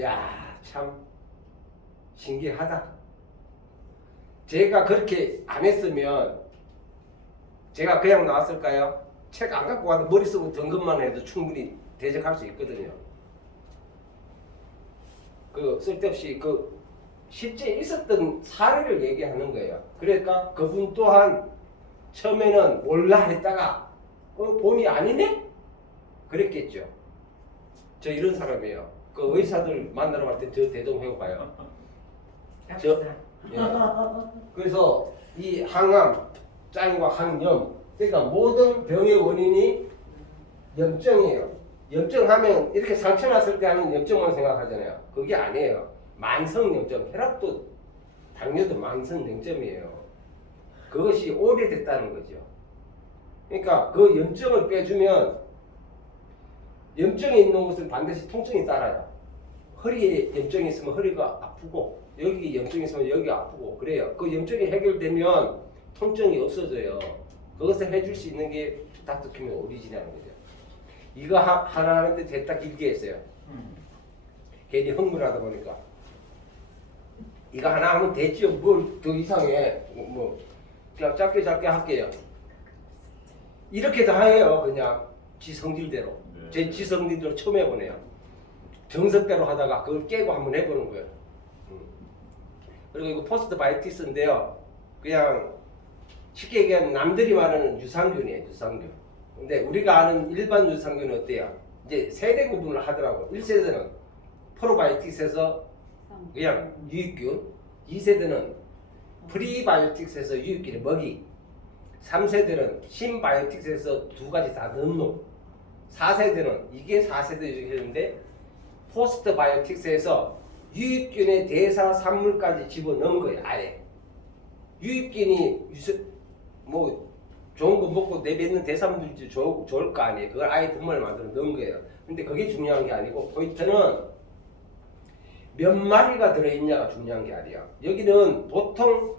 야 참 신기하다. 제가 그렇게 안 했으면 제가 그냥 나왔을까요? 책 안 갖고 가도 머릿속으로 든 것만 해도 충분히 대적할 수 있거든요. 그 쓸데없이 그 실제 있었던 사례를 얘기하는 거예요. 그러니까 그분 또한 처음에는 몰라 했다가 본이 아니네? 그랬겠죠. 저 이런 사람이에요. 그 의사들 만나러 갈 때 저 대동해고 가요. 예. 그래서 이 항암, 짱과 항염, 그러니까 모든 병의 원인이 염증이에요. 염증하면 이렇게 상처 났을 때 하는 염증만 생각하잖아요. 그게 아니에요. 만성 염증, 혈압도 당뇨도 만성 염증이에요. 그것이 오래됐다는 거죠. 그러니까 그 염증을 빼주면 염증이 있는 곳은 반드시 통증이 따라요. 허리에 염증이 있으면 허리가 아프고 여기 염증이 있으면 여기가 아프고 그래요. 그 염증이 해결되면 통증이 없어져요. 그것을 해줄 수 있는 게 닥터큐면 오리진이라는 거죠. 이거 하나 하는데 됐다 길게 했어요. 괜히 흥분하다 보니까 이거 하나 하면 됐죠. 뭘 더 이상해. 뭐 그냥 짧게 할게요. 이렇게 다 해요. 그냥 지 성질대로. 네. 제 지 성질대로 처음 해보네요. 정석대로 하다가 그걸 깨고 한번 해보는 거예요. 그리고 이거 포스트 바이오틱스인데요. 그냥 쉽게 얘기하면 남들이 말하는 유산균이에요. 유산균. 근데 우리가 아는 일반 유산균은 어때요? 이제 세대 구분을 하더라고. 1세대는 프로바이오틱스에서 그냥 유익균, 2세대는 프리바이오틱스에서 유익균의 먹이, 3세대는 신바이오틱스에서 두 가지 다 넣은 놈, 4세대는 이게 4세대 유익균인데 포스트 바이오틱스에서 유익균의 대사 산물까지 집어넣은 거예요. 아예 유익균이 뭐 좋은 거 먹고 내뱉는 대사물질이 좋을 거 아니에요. 그걸 아예 덤을 만들어 넣은 거예요. 근데 그게 중요한 게 아니고 포인트는 몇 마리가 들어있냐가 중요한 게 아니야. 여기는 보통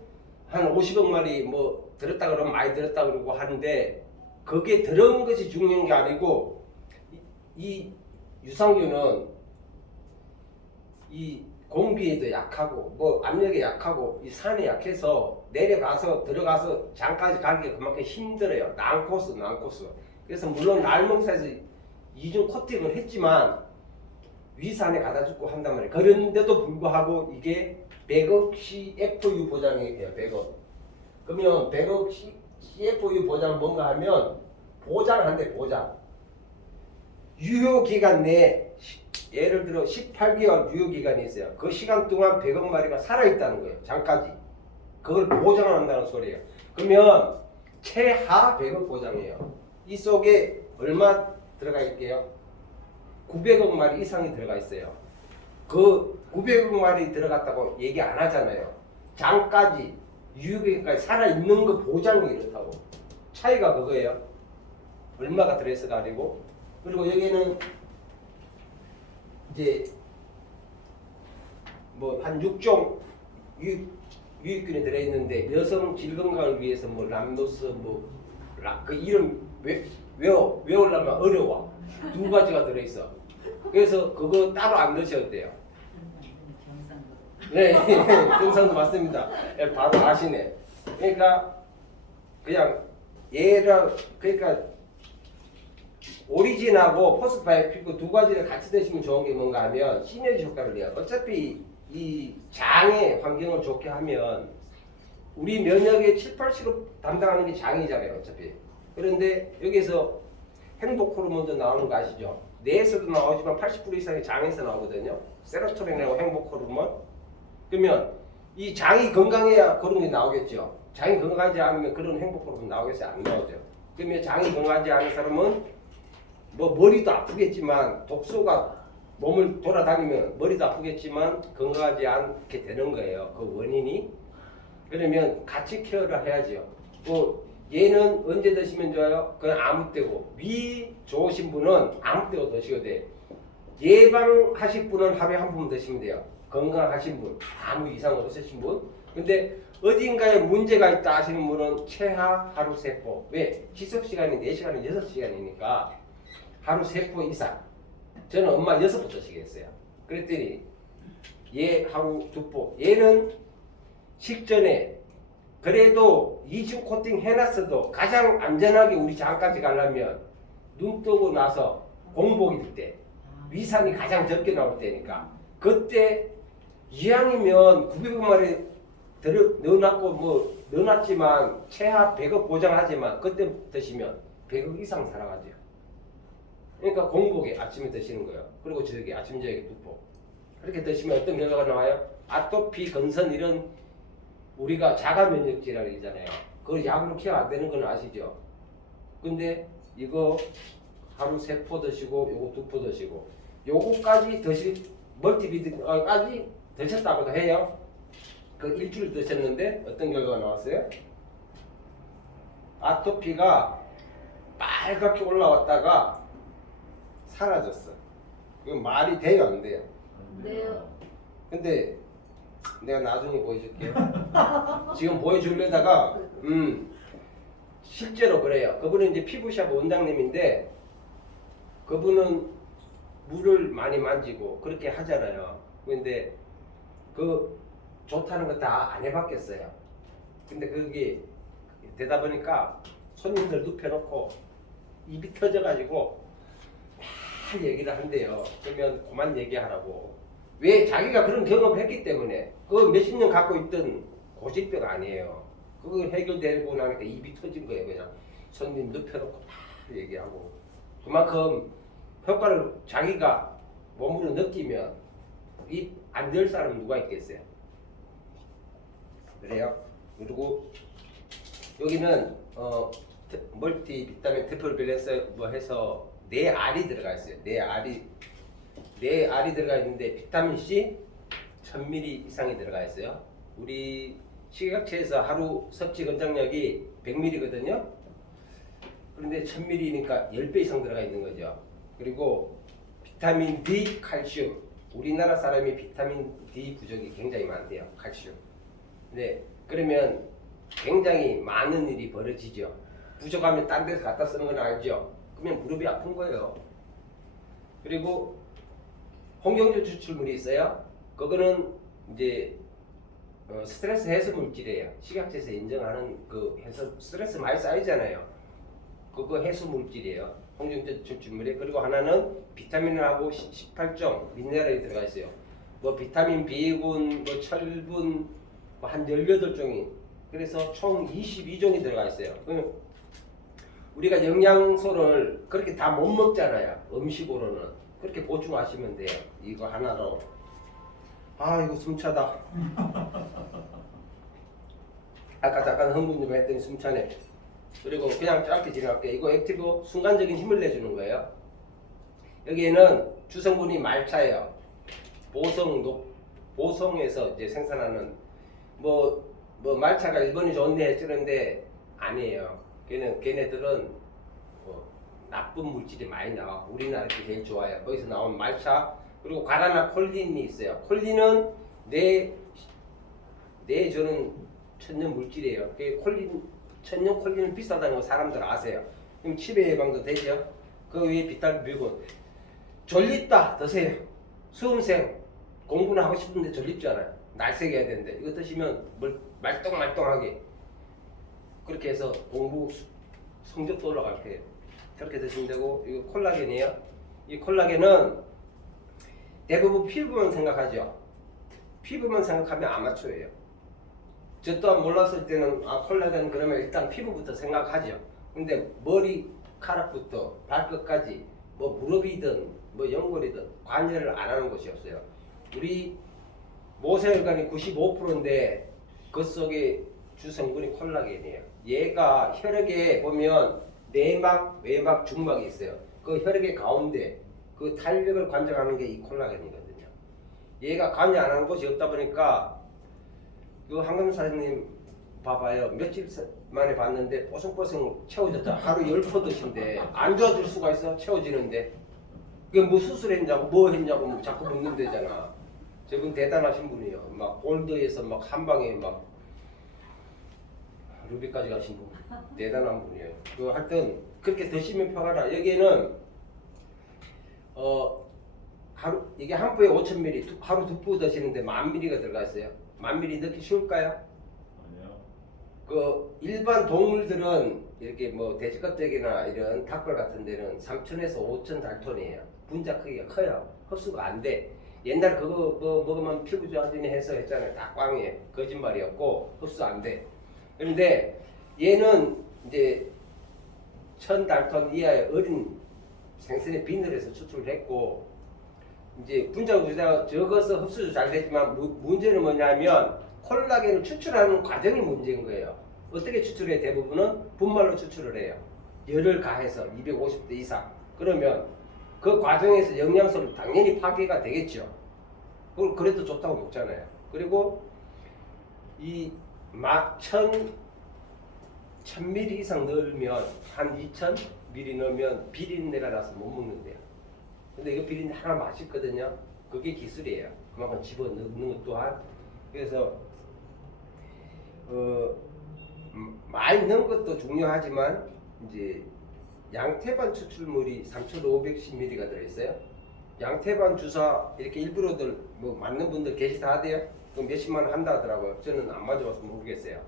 한 50억 마리 뭐 들었다 그러면 많이 들었다 그러고 하는데 그게 들어온 것이 중요한 게 아니고 이 유산균은 이 공기에도 약하고 뭐 압력에 약하고 이 산에 약해서 내려가서 들어가서 장까지 가기가 그만큼 힘들어요. 난코스. 그래서 물론 날먹사에서 이중 코팅을 했지만 위산에 가다 죽고 한단 말이에요. 그런데도 불구하고 이게 100억 CFU 보장이 돼요. 100억. 그러면 100억 CFU 보장 뭔가 하면 보장한대. 보장. 유효기간 내에 예를 들어 18개월 유효기간이 있어요. 그 시간 동안 100억 마리가 살아있다는 거예요. 장까지. 그걸 보장한다는 소리예요. 그러면 최하 100억 보장이에요. 이 속에 얼마 들어가 있게요? 900억 마리 이상이 들어가 있어요. 그 900억 마리 들어갔다고 얘기 안 하잖아요. 장까지 유효기간까지 살아있는 거 보장이 이렇다고. 차이가 그거예요. 얼마가 들어있어가 아니고. 그리고 여기는 이제 뭐 한 6종 유익균이 들어있는데 여성 질 건강을 위해서 뭐 람노스 그 이름 외우려면 어려워. 두 가지가 들어있어. 그래서 그거 따로 안 넣으셔도 돼요. 네, 경상도 맞습니다. 바로 아시네. 그러니까 그냥 그러니까 오리진하고 포스트바이오틱 두 가지를 같이 드시면 좋은 게 뭔가 하면 시너지 효과를 내요. 어차피 이 장의 환경을 좋게 하면 우리 면역의 7, 80% 담당하는 게 장이잖아요. 어차피. 그런데 여기서 행복 호르몬도 나오는 거 아시죠? 뇌에서도 나오지만 80% 이상이 장에서 나오거든요. 세로토닌이라고 행복 호르몬. 그러면 이 장이 건강해야 그런 게 나오겠죠. 장이 건강하지 않으면 그런 행복 호르몬 나오겠어요? 안 나오죠. 그러면 장이 건강하지 않은 사람은 뭐 머리도 아프겠지만 독소가 몸을 돌아다니면 머리도 아프겠지만 건강하지 않게 되는 거예요. 그 원인이. 그러면 같이 케어를 해야죠. 또 얘는 언제 드시면 좋아요? 그건 아무 때고. 위 좋으신 분은 아무 때고 드셔도 돼. 예방하실 분은 하루에 한 번 드시면 돼요. 건강하신 분, 아무 이상 없으신 분. 근데 어딘가에 문제가 있다 하시는 분은 최하 하루 3포. 왜? 지속 시간이 4시간은 6시간이니까 하루 3포 이상. 저는 엄마 6포 드시겠어요. 그랬더니 얘 하루 2포. 얘는 식전에 그래도 이중 코팅 해놨어도 가장 안전하게 우리 장까지 가려면 눈 뜨고 나서 공복일 때 위산이 가장 적게 나올 때니까 그때 이왕이면 900마리 넣어놨고 뭐 넣어놨지만 최하 100억 보장하지만 그때 드시면 100억 이상 살아가죠. 그러니까 공복에 아침에 드시는 거예요. 그리고 저녁에 아침 저녁에 2포. 그렇게 드시면 어떤 결과가 나와요? 아토피, 건선 이런 우리가 자가 면역질환 있잖아요. 그거 약으로 케어 안 되는 건 아시죠? 근데 이거 하루 3포 드시고 요거 2포 드시고 요거까지 멀티비타민까지 드셨다고도 해요. 그 일주일 드셨는데 어떤 결과가 나왔어요? 아토피가 빨갛게 올라왔다가 사라졌어. 이거 말이 돼요, 안 돼요? 네요. 근데 내가 나중에 보여줄게요. 지금 보여주려다가 실제로 그래요. 그분은 이제 피부샵 원장님인데 그분은 물을 많이 만지고 그렇게 하잖아요. 근데 그 좋다는 거 다 안 해봤겠어요. 근데 그게 되다 보니까 손님들 눕혀놓고 입이 터져가지고 막 얘기를 한대요. 그러면 그만 얘기하라고. 왜? 자기가 그런 경험을 했기 때문에. 그 몇십 년 갖고 있던 고질병 아니에요. 그거 해결되고 나니까 입이 터진 거예요. 그냥 손님 눕혀놓고 막 얘기하고. 그만큼 효과를 자기가 몸으로 느끼면 입 안 열 사람 누가 있겠어요? 그래요? 그리고 여기는 멀티 비타민 트리플 밸런스 뭐 해서 4알이 들어가 있어요. 4알이 들어가 있는데 비타민 C 1000ml 이상이 들어가 있어요. 우리 식약처에서 하루 섭취 권장량이 100ml거든요. 그런데 1000ml니까 10배 이상 들어가 있는 거죠. 그리고 비타민 D, 칼슘. 우리나라 사람이 비타민 D 부족이 굉장히 많대요. 칼슘. 네, 그러면 굉장히 많은 일이 벌어지죠. 부족하면 딴 데서 갖다 쓰는 건 알죠. 그러면 무릎이 아픈 거예요. 그리고 홍경주 추출물이 있어요. 그거는 이제 스트레스 해소 물질이에요. 식약처에서 인정하는 그 해소 스트레스 많이 쌓이잖아요. 그거 해소 물질이에요. 홍경주 추출물이. 그리고 하나는 비타민하고 18종 미네랄이 들어가 있어요. 뭐 비타민 B군, 뭐 철분 한 18종이. 그래서 총 22종이 들어가 있어요. 우리가 영양소를 그렇게 다 못 먹잖아요. 음식으로는. 그렇게 보충하시면 돼요. 이거 하나로. 아, 이거 숨차다. 아까 잠깐 흥분 좀 했더니 숨차네. 그리고 그냥 짧게 지나갈게요. 이거 액티브 순간적인 힘을 내주는 거예요. 여기에는 주성분이 말차예요. 보성에서 이제 생산하는 뭐 말차가 일본이 좋네 했는데 아니에요. 걔네들은 나쁜 물질이 많이 나와. 우리나라 게 제일 좋아요. 거기서 나온 말차. 그리고 과라나 콜린이 있어요. 콜린은 뇌 주는 천연 물질이에요. 천연 콜린은 비싸다는 거 사람들 아세요. 그럼 치매 예방도 되죠. 그 위에 비타민 B군. 졸립다 드세요. 수험생 공부는 하고 싶은데 졸립지 않아요. 날쌔게 해야 되는데 이거 드시면 말똥말똥하게 그렇게 해서 공부 성적도 올라갈 거예요. 그렇게 드시면 되고. 이거 콜라겐이에요. 이 콜라겐은 대부분 피부만 생각하죠. 피부만 생각하면 아마추어예요. 저 또한 몰랐을 때는 콜라겐 그러면 일단 피부부터 생각하죠. 근데 머리카락부터 발끝까지 뭐 무릎이든 뭐 연골이든 관여를 안 하는 곳이 없어요. 우리 모세혈관이 95%인데 그 속에 주성분이 콜라겐이에요. 얘가 혈액에 보면 내막, 외막, 중막이 있어요. 그 혈액의 가운데 그 탄력을 관장하는 게 이 콜라겐이거든요. 얘가 관여 안 하는 곳이 없다 보니까 그 황금사님 봐봐요. 며칠 만에 봤는데 뽀송뽀송 채워졌다. 하루 10포 드신데 안 좋아질 수가 있어. 채워지는데 그게 뭐 수술했냐고 뭐 했냐고 뭐 자꾸 묻는 데잖아. 저분 대단하신 분이에요. 막 골드에서 막 한방에 막 루비까지 가신 분. 대단한 분이에요. 그 하여튼 그렇게 드시면 표가나. 여기에는 하루 이게 한 포에 5,000ml 하루 2포 드시는데 10,000ml가 들어가 있어요. 10,000ml 넣기 쉬울까요? 아니요. 그 일반 동물들은 이렇게 뭐 돼지 껍데기나 이런 닭발 같은 데는 3,000에서 5,000 달톤이에요. 분자 크기가 커요. 흡수가 안 돼. 옛날 그거 뭐 먹으면 피부 좋아지네 해서 했잖아요. 다 꽝이에요. 거짓말이었고 흡수 안 돼. 그런데 얘는 이제 1,000 달톤 이하의 어린 생선의 비늘에서 추출했고 이제 분자 구조가 적어서 흡수도 잘 되지만 문제는 뭐냐면 콜라겐을 추출하는 과정이 문제인 거예요. 어떻게 추출해? 대부분은 분말로 추출을 해요. 열을 가해서 250도 이상. 그러면 그 과정에서 영양소는 당연히 파괴가 되겠죠. 그걸 그래도 좋다고 먹잖아요. 그리고 이 1000ml 이상 넣으면 한 2000ml 넣으면 비린내가 나서 못 먹는데요. 근데 이거 비린내 하나 맛있거든요. 그게 기술이에요. 그만큼 집어넣는 것 또한. 그래서 많이 넣은 것도 중요하지만 이제 양태반 추출물이 3510ml가 들어있어요. 양태반 주사 이렇게 일부러들 뭐 맞는 분들 계시다 하대요. 그럼 몇십만 원 한다 하더라고요. 저는 안 맞아봐서 모르겠어요.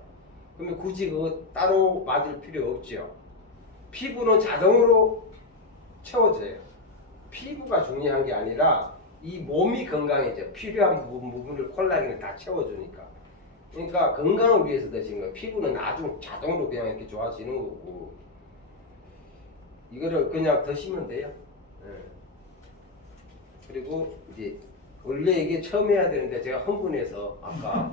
그러면 굳이 그거 따로 맞을 필요 없죠. 피부는 자동으로 채워져요. 피부가 중요한 게 아니라 이 몸이 건강해져. 필요한 부분을 콜라겐을 다 채워주니까. 그러니까 건강을 위해서 드시는 거예요. 피부는 나중 자동으로 그냥 이렇게 좋아지는 거고. 이거를 그냥 드시면 돼요. 예. 그리고 이제 원래 이게 처음 해야 되는데 제가 흥분해서 아까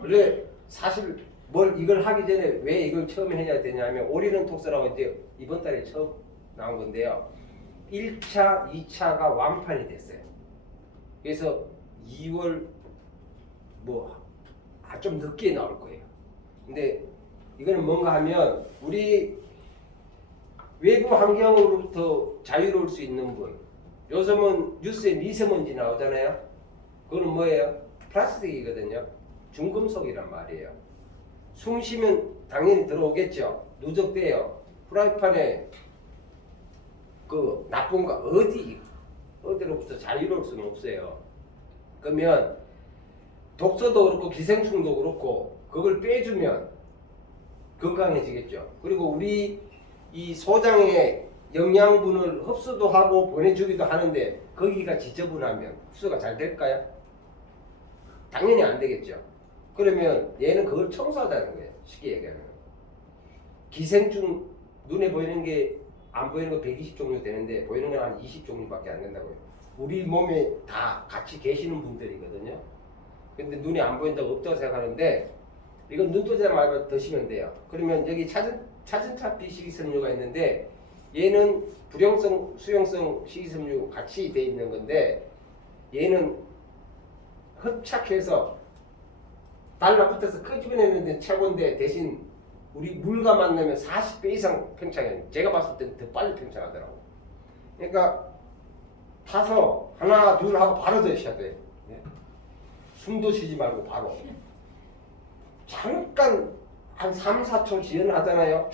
원래 사실 뭘 이걸 하기 전에 왜 이걸 처음 해야 되냐면 오리는 톡스라고 이제 이번 달에 처음 나온 건데요. 1차, 2차가 완판이 됐어요. 그래서 2월 좀 늦게 나올 거예요. 근데 이거는 뭔가 하면 우리 외부 환경으로부터 자유로울 수 있는 분. 요즘은 뉴스에 미세먼지 나오잖아요. 그거는 뭐예요? 플라스틱이거든요. 중금속이란 말이에요. 숨 쉬면 당연히 들어오겠죠. 누적돼요. 프라이팬에 그 나쁜 거 어디로부터 자유로울 수는 없어요. 그러면 독소도 그렇고 기생충도 그렇고 그걸 빼주면 건강해지겠죠. 그리고 우리 이 소장의 영양분을 흡수도 하고 보내주기도 하는데 거기가 지저분하면 흡수가 잘 될까요? 당연히 안 되겠죠. 그러면 얘는 그걸 청소하자는 거예요. 쉽게 얘기하면. 기생충 눈에 보이는 게 안 보이는 거 120종류 되는데 보이는 건 한 20종류밖에 안 된다고요. 우리 몸에 다 같이 계시는 분들이거든요. 근데 눈에 안 보인다고 없다고 생각하는데 이건 눈도장 말고 드시면 돼요. 그러면 여기 차진차피 식이섬유가 있는데 얘는 불용성, 수용성 식이섬유 같이 돼 있는 건데 얘는 흡착해서 달라붙어서 끄집어내는데 최고인데 대신 우리 물과 만나면 40배 이상 팽창해요. 제가 봤을 때는 더 빨리 팽창하더라고. 그러니까 타서 하나 둘 하고 바로 드셔야 돼요. 숨도 쉬지 말고 바로. 잠깐 한 3, 4초 지연하잖아요.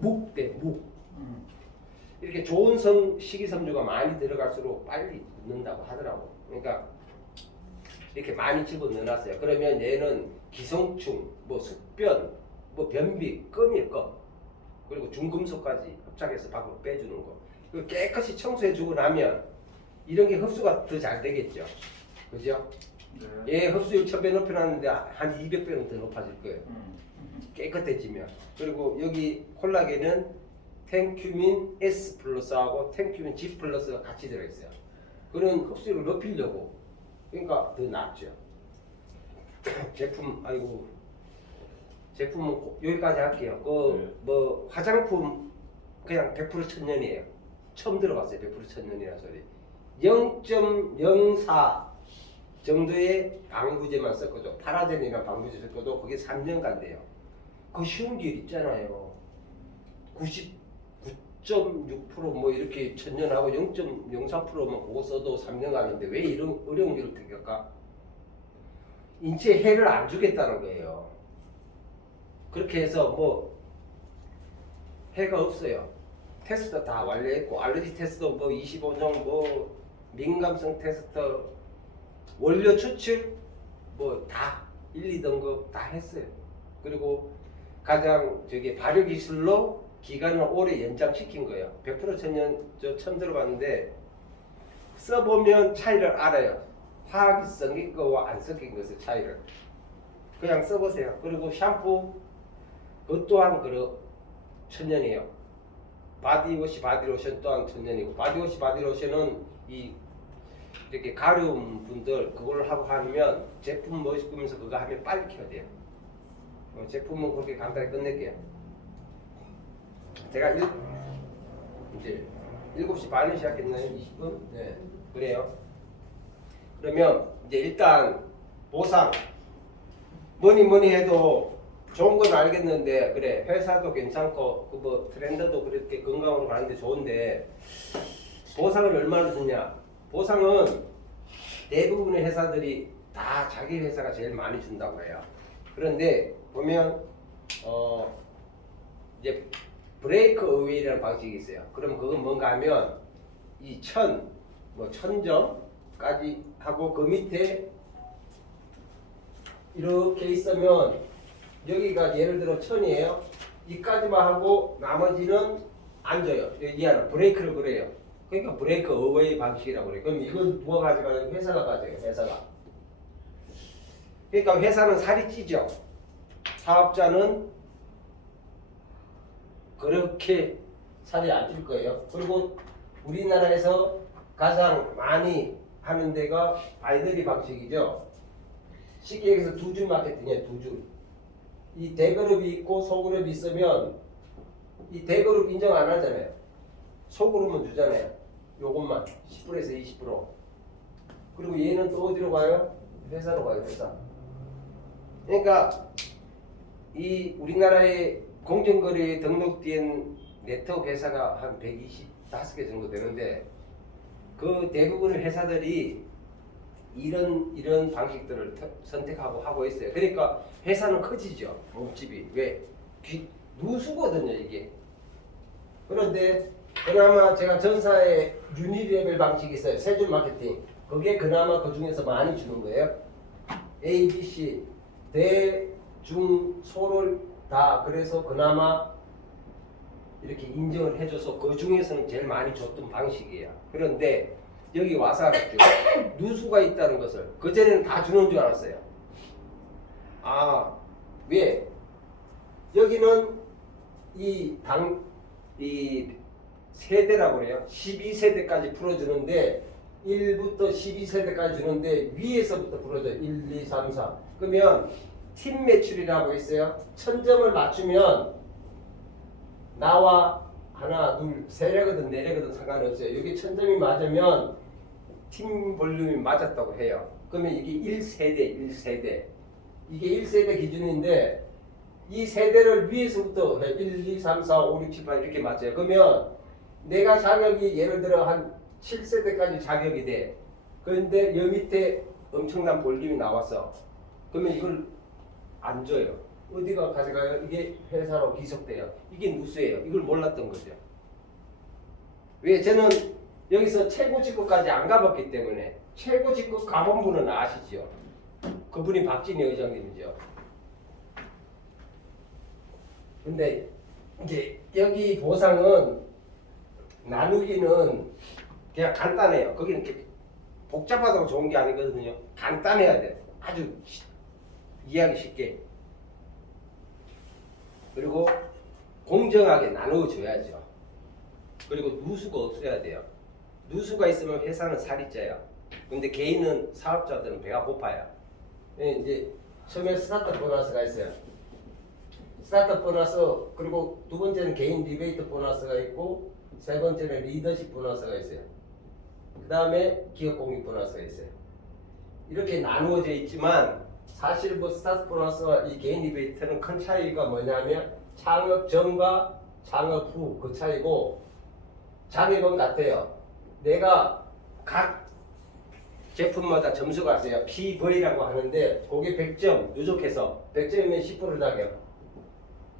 묵. 이렇게 좋은 식이섬유가 많이 들어갈수록 빨리 묻는다고 하더라고. 그러니까 이렇게 많이 집어넣어놨어요. 그러면 얘는 기생충, 숙변, 변비, 껌이에요, 껌. 그리고 중금속까지 흡착해서 밖으로 빼주는 거. 그리고 깨끗이 청소해주고 나면 이런 게 흡수가 더 잘 되겠죠. 그죠? 네. 얘 흡수율 1000배 높여놨는데 한 200배는 더 높아질 거예요. 깨끗해지면. 그리고 여기 콜라겐은 텐큐민 S 플러스하고 텐큐민 G 플러스가 같이 들어있어요. 그런 흡수율을 높이려고. 그러니까 더 낫죠. 제품은 여기까지 할게요. 화장품 그냥 100% 천연이에요. 처음 들어봤어요. 100% 천연이라는 소리. 0.04 정도의 방부제만 섞어줘. 파라젠이나 방부제 섞어도 그게 3년간 돼요. 그 쉬운 길 있잖아요. 99.6% 이렇게 천연하고 0.03%만 그거 써도 3년 가는데 왜 이런 어려운 길을 택할까? 인체에 해를 안 주겠다는 거예요. 그렇게 해서 해가 없어요. 테스트 다 완료했고 알러지 테스트도 25종 민감성 테스트 원료 추출 다 1, 2등급 다 했어요. 그리고 가장 발효 기술로 기간을 오래 연장시킨 거예요. 100% 천연 저 처음 들어봤는데 써보면 차이를 알아요. 화학이 섞인 거와 안 섞인 것의 차이를. 그냥 써보세요. 그리고 샴푸 그것 또한 천연이에요. 바디워시 바디로션 또한 천연이고 바디워시 바디로션은 이 이렇게 가려운 분들 그걸 하고 하면 제품 멋있으면서 그거 하면 빨리 켜야 돼요. 제품은 그렇게 간단히 끝낼게요. 제가 이제 7시 반에 시작했나요? 20분? 네. 그래요. 그러면 이제 일단 보상 뭐니 해도 좋은 건 알겠는데 그래 회사도 괜찮고 그 뭐 트렌드도 그렇게 건강으로 가는데 좋은데 보상을 얼마나 주냐? 보상은 대부분의 회사들이 다 자기 회사가 제일 많이 준다고 해요. 그런데 보면 이제 브레이크 어웨이라는 방식이 있어요. 그럼 그건 뭔가 하면 이 1000점까지 하고 그 밑에 이렇게 있으면 여기가 예를 들어 1000이에요. 이까지만 하고 나머지는 안 줘요. 이하는 브레이크를 그래요. 그러니까 브레이크 어웨이 방식이라고 그래요. 그럼 이건 누가 가져가요? 회사가 가져요. 회사가. 그러니까 회사는 살이 찌죠. 사업자는 그렇게 살이 안 찔 거예요. 그리고 우리나라에서 가장 많이 하는 데가 바이너리 방식이죠. 쉽게 얘기해서 두 줄 마케팅이에요. 두 줄. 이 대그룹이 있고 소그룹이 있으면 이 대그룹 인정 안 하잖아요. 소그룹은 주잖아요. 요것만 10%에서 20%. 그리고 얘는 또 어디로 가요? 회사로 가요. 회사. 그러니까 이 우리나라의 공정거래에 등록된 네트워크 회사가 한 125개 정도 되는데 그 대부분의 회사들이 이런 방식들을 선택하고 하고 있어요. 그러니까 회사는 커지죠. 몸집이. 왜? 누수거든요 이게. 그런데 그나마 제가 전사에 유니레벨 방식이 있어요. 세 줄 마케팅. 그게 그나마 그 중에서 많이 주는 거예요. A, B, C 대, 중, 소를 다 그래서 그나마 이렇게 인정을 해줘서 그 중에서는 제일 많이 줬던 방식이에요. 그런데 여기 와서 알았죠. 누수가 있다는 것을 그전에는 다 주는 줄 알았어요. 아, 왜? 여기는 이 세대라고 그래요. 12세대까지 풀어주는데 1부터 12세대까지 주는데 위에서부터 풀어줘요. 1, 2, 3, 4. 그러면 팀 매출이라고 있어요. 1000점을 맞추면 나와 하나, 둘, 세례거든 내례거든 상관이 없어요. 여기 1000점이 맞으면 팀 볼륨이 맞았다고 해요. 그러면 이게 1세대. 이게 1세대 기준인데 이 세대를 위에서부터 1, 2, 3, 4, 5, 6, 7, 8 이렇게 맞아요. 그러면 내가 자격이 예를 들어 한 7세대까지 자격이 돼. 그런데 여 밑에 엄청난 볼륨이 나왔어. 그러면 이걸 안 줘요. 어디가 가져가요? 이게 회사로 기속돼요. 이게 누수예요. 이걸 몰랐던 거죠. 왜? 저는 여기서 최고 직급까지 안 가봤기 때문에 최고 직급 가본 분은 아시죠? 그분이 박진희 의장님이죠. 근데 이제 여기 보상은 나누기는 그냥 간단해요. 거기는 이렇게 복잡하다고 좋은 게 아니거든요. 간단해야 돼. 아주 이해하기 쉽게. 그리고 공정하게 나누어줘야죠. 그리고 누수가 없어야 돼요. 누수가 있으면 회사는 살이 쪄요. 근데 개인은 사업자들은 배가 고파요. 이제 처음에 스타트업 보너스가 있어요. 스타트업 보너스 그리고 두 번째는 개인 리베이트 보너스가 있고 세 번째는 리더십 보너스가 있어요. 그 다음에 기업 공익 보너스가 있어요. 이렇게 나누어져 있지만 사실 뭐 스타트 보너스와 이 개인 리베이트는 큰 차이가 뭐냐면 창업 전과 창업 후 그 차이고 자격은 같아요. 내가 각 제품마다 점수가 있어요. PV라고 하는데 그게 100점 누적해서 100점이면 10% 자격,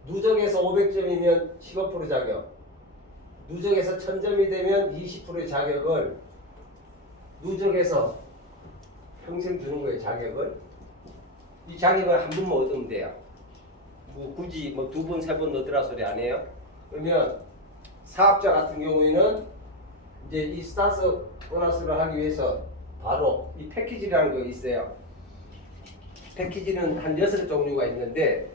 누적해서 500점이면 15% 자격, 누적해서 1000점이 되면 20%의 자격을 누적해서 평생 주는 거예요. 자격을. 이 자격을 한 번만 얻으면 돼요. 뭐 굳이 뭐 두 번, 세 번 얻으라 소리 안 해요. 그러면 사업자 같은 경우에는 이제 이 스타트 보너스를 하기 위해서 바로 이 패키지라는 거 있어요. 패키지는 한 6종류가 있는데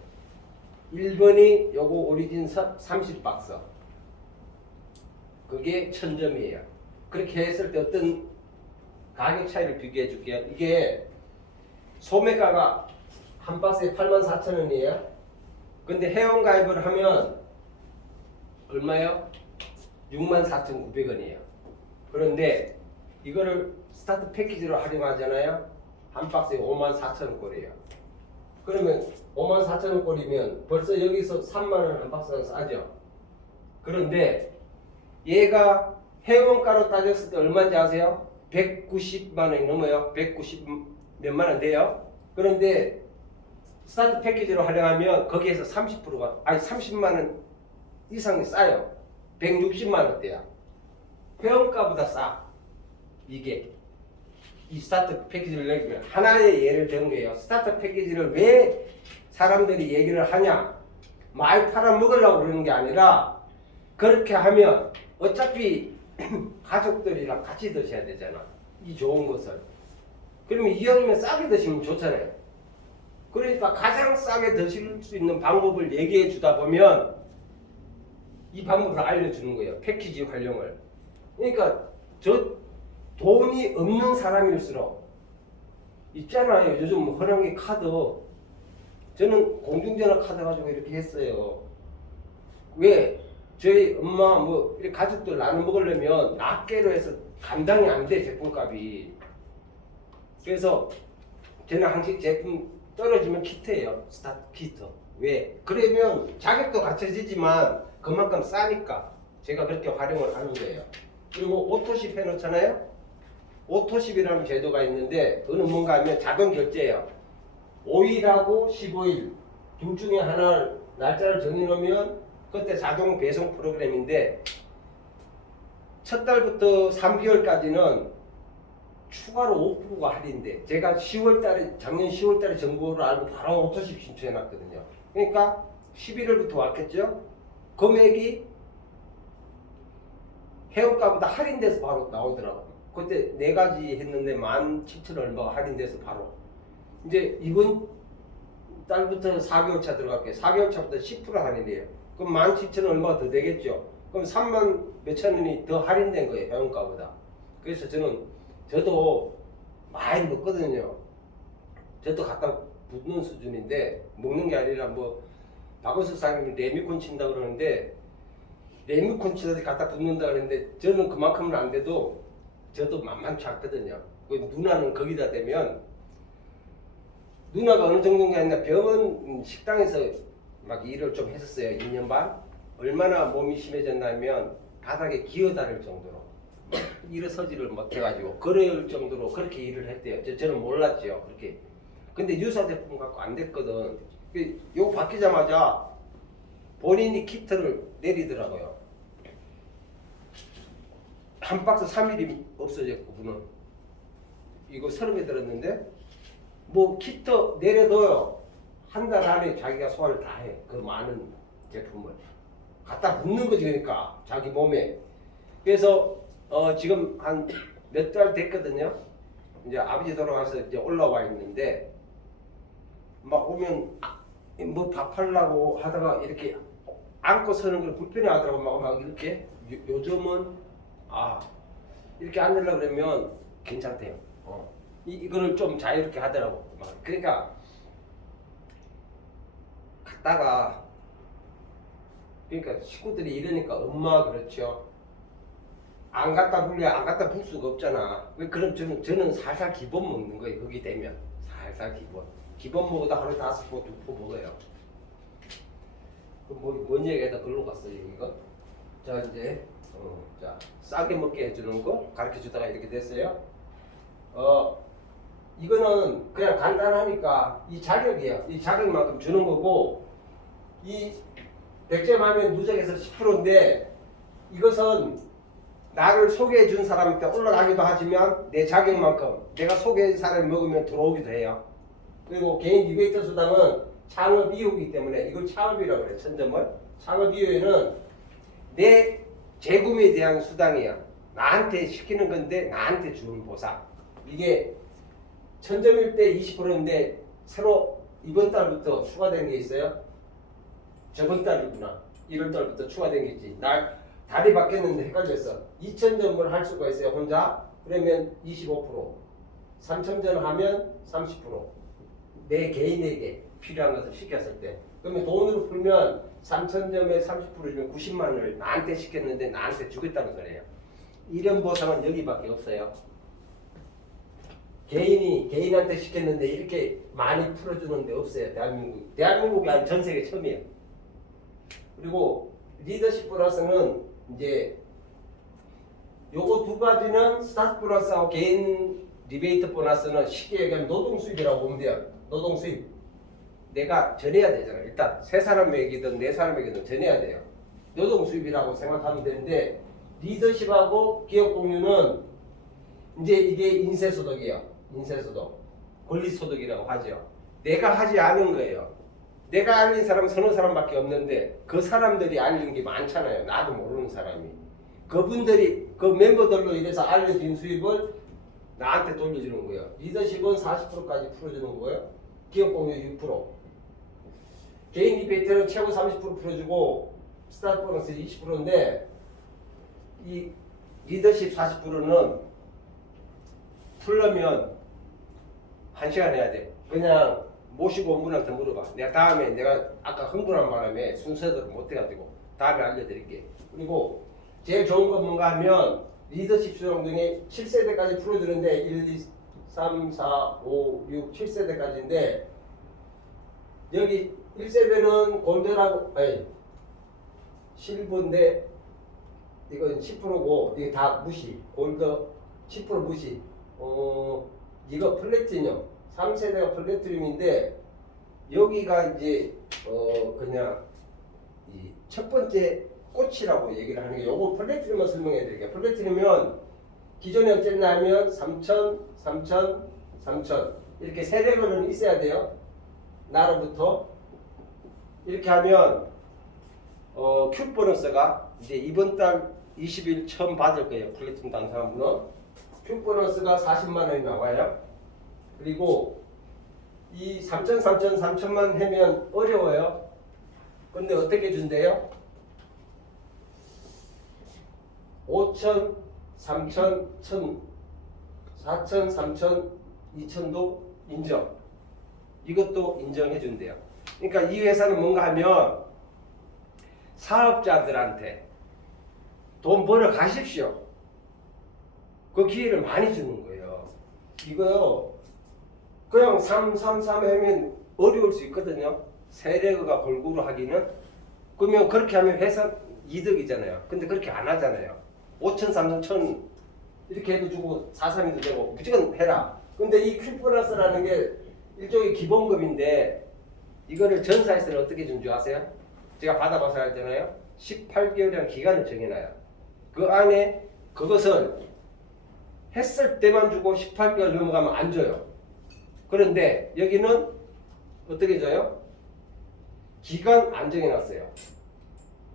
1번이 요거 오리진 30박스. 그게 1000점이에요. 그렇게 했을 때 어떤 가격 차이를 비교해 줄게요. 이게 소매가가 한 박스에 84,000원이에요. 근데 회원가입을 하면 얼마요? 64,900원이에요. 그런데 이거를 스타트 패키지로 활용하잖아요. 한 박스에 54,000원꼴이에요. 그러면 54,000원꼴이면 벌써 여기서 3만원 한 박스가 싸죠. 그런데 얘가 회원가로 따졌을 때 얼마인지 아세요? 190만원이 넘어요. 190 몇만 원 돼요. 그런데 스타트 패키지로 활용하면 거기에서 30%가 아니 30만 원 이상이 싸요. 160만 원대야. 회원가보다 싸. 이게 이 스타트 패키지를 내면 하나의 예를 든 거예요. 스타트 패키지를 왜 사람들이 얘기를 하냐? 많이 팔아 먹으려고 그러는 게 아니라 그렇게 하면 어차피 가족들이랑 같이 드셔야 되잖아. 이 좋은 것을. 그러면 이왕이면 싸게 드시면 좋잖아요. 그러니까 가장 싸게 드실 수 있는 방법을 얘기해 주다 보면 이 방법을 알려주는 거예요. 패키지 활용을. 그러니까 저 돈이 없는 사람일수록 있잖아요. 요즘 뭐 허랑기 카드. 저는 공중전화 카드 가지고 이렇게 했어요. 왜? 저희 엄마 뭐 이렇게 가족들 나눠 먹으려면 낱개로 해서 감당이 안 돼, 제품값이. 그래서 저는 항상 제품 떨어지면 키트예요. 스타트 키트. 왜? 그러면 자격도 갖춰지지만 그만큼 싸니까 제가 그렇게 활용을 하는 거예요. 그리고 오토십 해놓잖아요. 오토십이라는 제도가 있는데 그거는 뭔가 하면 자동 결제예요. 5일하고 15일 둘 중에 하나 날짜를 정해놓으면 그때 자동 배송 프로그램인데 첫 달부터 3개월까지는 추가로 5%가 할인돼. 제가 10월달에 작년 10월달에 정보를 알고 바로 오토십 신청해놨거든요. 그러니까 11월부터 왔겠죠. 금액이 회원가보다 할인돼서 바로 나오더라고. 그때 4가지 했는데 17,000원 얼마가 할인돼서 바로. 이제 이번 달부터 4개월 차 들어갈게요. 4개월 차부터 10% 할인돼요. 그럼 17,000원 얼마가 더 되겠죠. 그럼 3만 몇천 원이 더 할인된 거예요. 회원가보다. 그래서 저도 많이 먹거든요. 저도 갖다 붓는 수준인데 먹는 게 아니라 뭐 박원석 사장님이 레미콘 친다 그러는데 레미콘 치다 갖다 붓는다 그러는데 저는 그만큼은 안 돼도 저도 만만치 않거든요. 누나는 거기다 대면 누나가 어느 정도인가 했나 병원 식당에서 막 일을 좀 했었어요. 2년 반. 얼마나 몸이 심해졌냐면 바닥에 기어다닐 정도로 일어서지를 못해가지고 그럴 정도로 그렇게 일을 했대요. 저는 몰랐죠. 그렇게. 근데 유사 제품 갖고 안 됐거든. 요거 바뀌자마자 본인이 키트를 내리더라고요. 한 박스 3일이 없어졌고 그는 이거 30개 들었는데 뭐 키트 내려둬요. 한 달 안에 자기가 소화를 다 해. 그 많은 제품을 갖다 붓는 거지. 그러니까 자기 몸에. 그래서 지금 한 몇 달 됐거든요. 이제 아버지 돌아가서 이제 올라와 있는데 막 오면 뭐 밥하려고 하다가 이렇게 안고 서는 걸 불편해 하더라고. 막 이렇게 요즘은 이렇게 앉으려고 그러면 괜찮대요. 이거를 좀 자유롭게 하더라고. 그러니까 갔다가 그러니까 식구들이 이러니까 엄마 그렇죠. 안 갖다 불려 안 갖다 불 수가 없잖아. 왜 그럼 저는 살살 기본 먹는 거예요. 거기 되면 살살 기본 먹어도 하루 5포 2포 먹어요. 뭔 얘기하다 글로 갔어요 이거. 자 이제 자 싸게 먹게 해주는 거 가르쳐 주다가 이렇게 됐어요. 이거는 그냥 간단하니까 이 자격이에요. 이 자격만큼 주는 거고 이 100점 하면 누적해서 10%인데 이것은 나를 소개해 준 사람한테 올라가기도 하지만 내 자격만큼 내가 소개해 준 사람이 먹으면 들어오기도 해요. 그리고 개인 디베이터 수당은 창업 이후이기 때문에 이걸 창업이라고 그래요. 1000점을. 창업 이후에는 내 재구매에 대한 수당이야. 나한테 시키는 건데 나한테 주는 보상. 이게 1000점일 때 20%인데 새로 이번 달부터 추가된 게 있어요. 저번 달이구나. 1월 달부터 추가된 게 있지. 달이 바뀌었는데 헷갈렸어. 2000점을 할 수가 있어요. 혼자. 그러면 25%, 3,000점 하면 30%. 내 개인에게 필요한 것을 시켰을 때. 그러면 돈으로 풀면 3,000점에 30%면 90만 원을 나한테 시켰는데 나한테 주겠다는 소리예요. 이런 보상은 여기밖에 없어요. 개인이 개인한테 시켰는데 이렇게 많이 풀어주는 데 없어요. 대한민국이 아니 전 세계 처음이에요. 그리고 리더십 보너스는 이제 요거 두 가지는 스타트 보너스하고 개인 리베이트 보너스는 쉽게 얘기하면 노동 수입이라고 보면 돼요. 노동 수입. 내가 전해야 되잖아요. 일단 세 사람에게든 네 사람에게든 전해야 돼요. 노동 수입이라고 생각하면 되는데 리더십하고 기업 공유는 이제 이게 인세소득이에요. 인세소득. 권리소득이라고 하죠. 내가 하지 않은 거예요. 내가 알린 사람은 서너 사람밖에 없는데 그 사람들이 알린 게 많잖아요. 나도 모르는 사람이. 그분들이 그 멤버들로 인해서 알려진 수입을 나한테 돌려주는 거예요. 리더십은 40%까지 풀어주는 거예요. 기업 공유 6%. 개인 리베이트는 최고 30% 풀어주고 스타트 보너스 20%인데 이 리더십 40%는 풀려면 1시간 해야 돼. 그냥 모시고 온분한테 물어봐. 내가 다음에 내가 아까 흥분한 바람에 순서대로 못해가지고 다음에 알려드릴게. 그리고 제일 좋은 건 뭔가 하면 리더십 수용 등이 7세대까지 풀어주는데 1, 2, 3, 4, 5, 6, 7세대까지인데 여기 1세대는 골드라고 아니 실버인데 이건 10%고 이게 다 무시. 골드 10% 무시. 이거 플래티넘 3세대가 플래티넘인데 여기가 이제 그냥 이 첫 번째 꽃이라고 얘기를 하는 게 요거 플래티넘을 설명해 드릴게요. 플래티넘은 기존에 어쨌나 하면 3,000, 3,000, 3,000 이렇게 세 레벨은 있어야 돼요. 나로부터 이렇게 하면 큐 보너스가 이제 이번 달 20일 처음 받을 거예요. 플래티넘 당사자분은 큐 보너스가 40만 원이 나와요. 그리고 이 3,000, 3,000, 3,000만 하면 어려워요. 근데 어떻게 준대요? 5,000, 3,000, 1,000, 4,000, 3,000, 2,000도 인정. 이것도 인정해 준대요. 그러니까 이 회사는 뭔가 하면 사업자들한테 돈 벌어 가십시오. 그 기회를 많이 주는 거예요. 이거요. 그냥 3 하면 어려울 수 있거든요. 세력가 골고루 하기는. 그러면 그렇게 하면 회사 이득이잖아요. 근데 그렇게 안 하잖아요. 5천, 3천, 1,000 이렇게 해도 주고 4,3도 되고 무조건 해라. 근데 이 큐 보너스라는 게 일종의 기본급인데 이거를 전사에서는 어떻게 준 줄 아세요? 제가 받아봐서 알잖아요. 18개월이라는 기간을 정해놔요. 그 안에 그것을 했을 때만 주고 18개월 넘어가면 안 줘요. 그런데 여기는 어떻게 줘요? 기간 안 정해놨어요.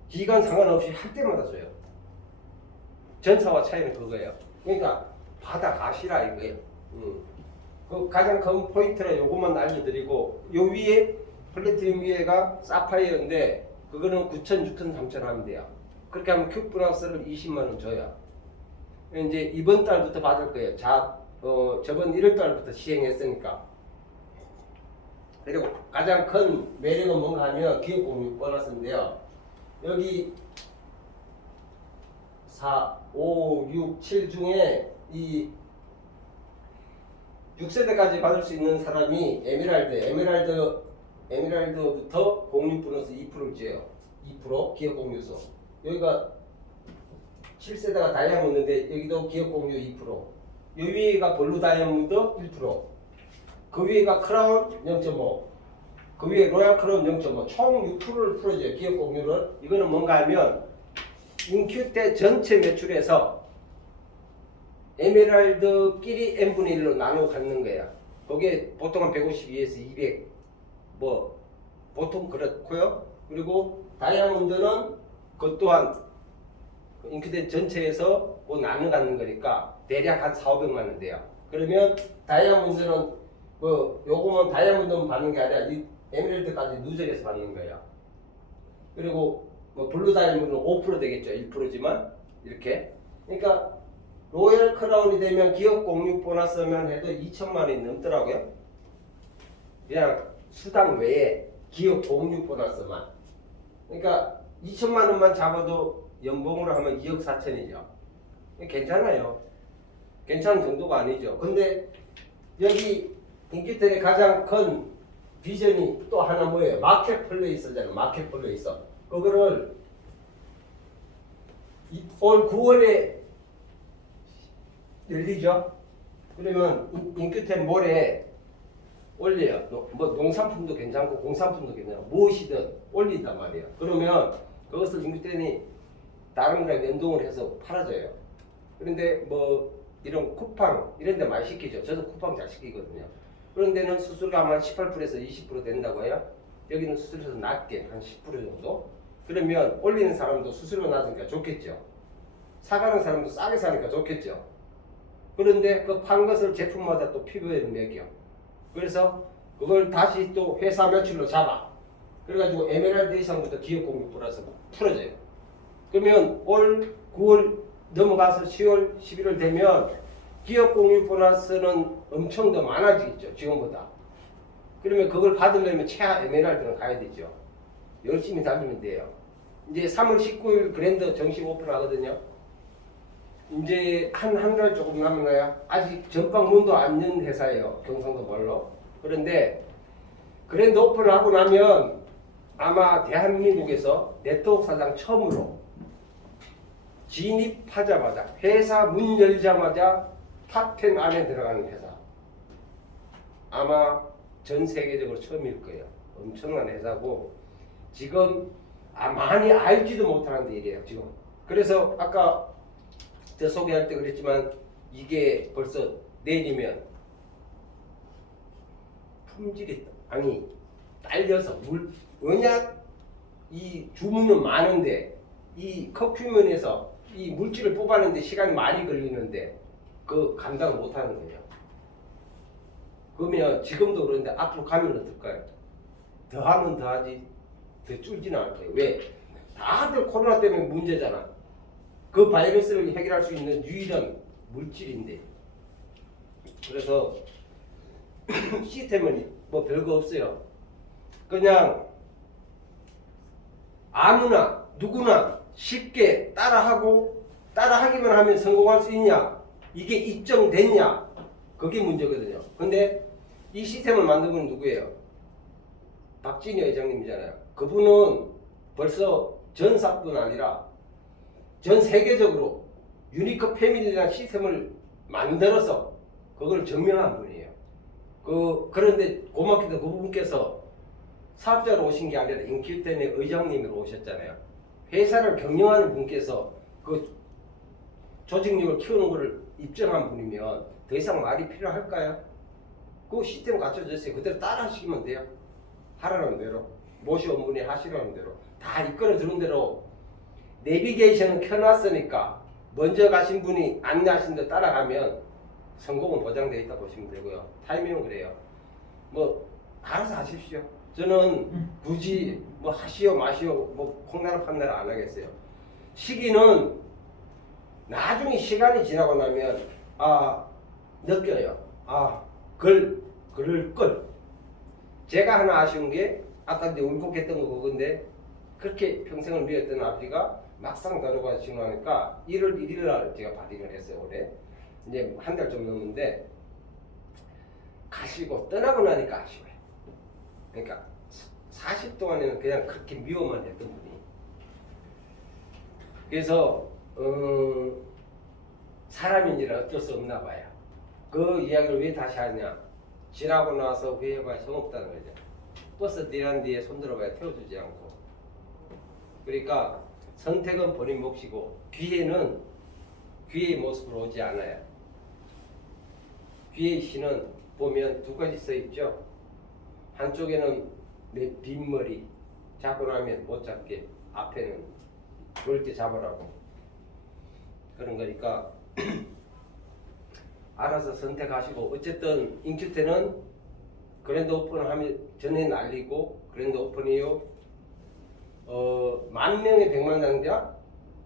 기간 상관없이 할 때마다 줘요. 전사와 차이는 그거예요. 그러니까 받아가시라 이거예요. 그 가장 큰 포인트는 요것만 알려드리고 요 위에 플래티넘 위에가 사파이어인데 그거는 9,000, 6,000, 3,000 하면 돼요. 그렇게 하면 큐 플러스를 20만 원 줘요. 이제 이번 달부터 받을 거예요. 저번 1월 달부터 시행했으니까. 그리고 가장 큰 매력은 뭔가 하면 기업 공유 보너스인데요. 여기 4, 5, 6, 7 중에 이 6세대까지 받을 수 있는 사람이 에메랄드부터 공유 보너스 2%를 줘요. 2% 기업 공유수. 여기가 7세대가 다이아몬드인데 여기도 기업 공유 2%. 요 위에가 블루 다이아몬드 1%. 그 위에가 크라운 0.5. 그 위에 로얄 크라운 0.5. 총 6%를 풀어줘요. 기업 공유를. 이거는 뭔가 하면 인큐 때 전체 매출에서 에메랄드끼리 n분의 1로 나누어 갖는 거야. 거기에 보통 한 152에서 200 뭐 보통 그렇고요. 그리고 다이아몬드는 그것 또한 인큐 전체에서 뭐 나눠 갖는 거니까 대략 한 4,500만 원 돼요. 그러면 다이아몬드는 뭐 요거만 다이아몬드만 받는 게 아니라 이 에메랄드까지 누적해서 받는 거예요. 그리고 뭐 블루 다이아몬드는 5% 되겠죠. 1%지만 이렇게. 그러니까 로열 크라운이 되면 기업 공유 보너스만 해도 2천만 원이 넘더라고요. 그냥 수당 외에 기업 공유 보너스만. 그러니까 2천만 원만 잡아도 연봉으로 하면 2억 4천이죠. 괜찮아요. 괜찮은 정도가 아니죠. 근데 여기 인기텔의 가장 큰 비전이 또 하나 뭐예요? 마켓플레이스잖아요. 마켓플레이스. 그거를 올 9월에 열리죠. 그러면 인큐텐 몰에 올려요. 뭐 농산품도 괜찮고 공산품도 괜찮고 무엇이든 올린단 말이에요. 그러면 그것을 인큐텐이 다른 거랑 연동을 해서 팔아줘요. 그런데 뭐 이런 쿠팡 이런 데 많이 시키죠. 저도 쿠팡 잘 시키거든요. 그런 데는 수수료가 한 18%에서 20% 된다고 해요. 여기는 수수료가 낮게 한 10% 정도. 그러면 올리는 사람도 수수료 낮으니까 좋겠죠. 사가는 사람도 싸게 사니까 좋겠죠. 그런데 그 판 것을 제품마다 또 피부에 매겨. 그래서 그걸 다시 또 회사 매출로 잡아. 그래가지고 에메랄드 이상부터 기업 공유 플러스 풀어져요. 그러면 올 9월 넘어가서 10월, 11월 되면 기업 공유 보너스는 엄청 더 많아지겠죠. 지금보다. 그러면 그걸 받으려면 최하 에메랄드는 가야 되죠. 열심히 달리면 돼요. 이제 3월 19일 그랜드 정식 오픈하거든요. 이제 한 달 조금 남았나요? 아직 전방 문도 안 연 회사예요. 경상도 몰로. 그런데 그랜드 오픈을 하고 나면 아마 대한민국에서 네트워크 사장 처음으로 진입하자마자 회사 문 열자마자 탑10 안에 들어가는 회사 아마 전 세계적으로 처음일 거예요. 엄청난 회사고 지금 많이 알지도 못하는 일이에요. 지금 그래서 아까 저 소개할 때 그랬지만 이게 벌써 내리면 품질이 딸려서 워낙 이 주문은 많은데 이 커큐면에서 이 물질을 뽑아내는데 시간이 많이 걸리는데 그 감당을 못하는 거예요. 그러면 지금도 그런데 앞으로 가면 어떨까요? 더 하면 더 하지 더 줄지는 않을 거예요. 왜? 다들 코로나 때문에 문제잖아. 그 바이러스를 해결할 수 있는 유일한 물질인데 그래서 시스템은 뭐 별거 없어요. 그냥 아무나 누구나 쉽게 따라하기만 하면 성공할 수 있냐 이게 입증됐냐 그게 문제거든요. 근데 이 시스템을 만든 분 누구예요? 박진희 회장님이잖아요. 그분은 벌써 전사뿐 아니라 전 세계적으로 유니크 패밀리라는 시스템을 만들어서 그걸 증명한 분이에요. 그런데 고맙게도 그분께서 사업자로 오신 게 아니라 인큐텐의 의장님으로 오셨잖아요. 회사를 경영하는 분께서 그 조직력을 키우는 것을 입증한 분이면 더 이상 말이 필요할까요? 그 시스템 갖춰졌어요. 그대로 따라 하시면 돼요. 하라는 대로 모셔온 분이 하시라는 대로 다 이끌어 주는 대로 내비게이션은 켜놨으니까 먼저 가신 분이 안내하신 대로 따라가면 성공은 보장되어 있다 보시면 되고요. 타이밍은 그래요. 뭐 알아서 하십시오. 저는 굳이 뭐 하시오 마시오 뭐 콩나라 판나라 안 하겠어요. 시기는 나중에 시간이 지나고 나면 느껴요. 그럴 걸. 제가 하나 아쉬운 게 아까 이제 울컥했던 거 그건데 그렇게 평생을 미웠던 아버지가 막상 다루가 진화하니까 1월 1일 날 제가 발인을 했어요. 올해 이제 한 달 좀 넘는데 가시고 떠나고 나니까 아쉬워요. 그러니까 40 동안에는 그냥 그렇게 미워만 했던 분이 그래서 사람인지라 어쩔 수 없나 봐요. 그 이야기를 왜 다시 하냐? 지나고 나서 후회해봐야 소용없다는 거죠. 버스 뒤란 뒤에 손들어봐야 태워주지 않고. 그러니까 선택은 본인 몫이고 기회는 귀의 모습으로 오지 않아요. 귀의 시는 보면 두 가지 써 있죠. 한쪽에는 내 빈머리 잡고 나면 못 잡게, 앞에는 그럴 때 잡으라고 그런 거니까 알아서 선택하시고 어쨌든 인큐텐은 그랜드 오픈을 하면 전에 날리고 그랜드 오픈 이후 10,000명의 백만장자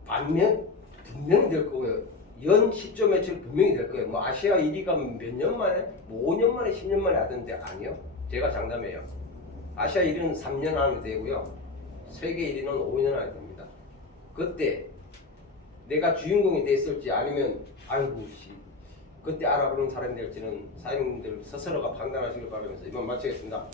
반면 분명히 될 거고요. 연 시점에 저 분명히 될 거예요. 뭐 아시아 1위가 몇 년 만에, 뭐 5년 만에, 10년 만에 하던데 아니요. 제가 장담해요. 아시아 1위는 3년 안에 되고요. 세계 1위는 5년 안에 됩니다. 그때 내가 주인공이 됐을지 아니면 아이고 씨 그때 알아보는 사람이 될지는 사장님들 스스로가 판단하시길 바라면서 이만 마치겠습니다.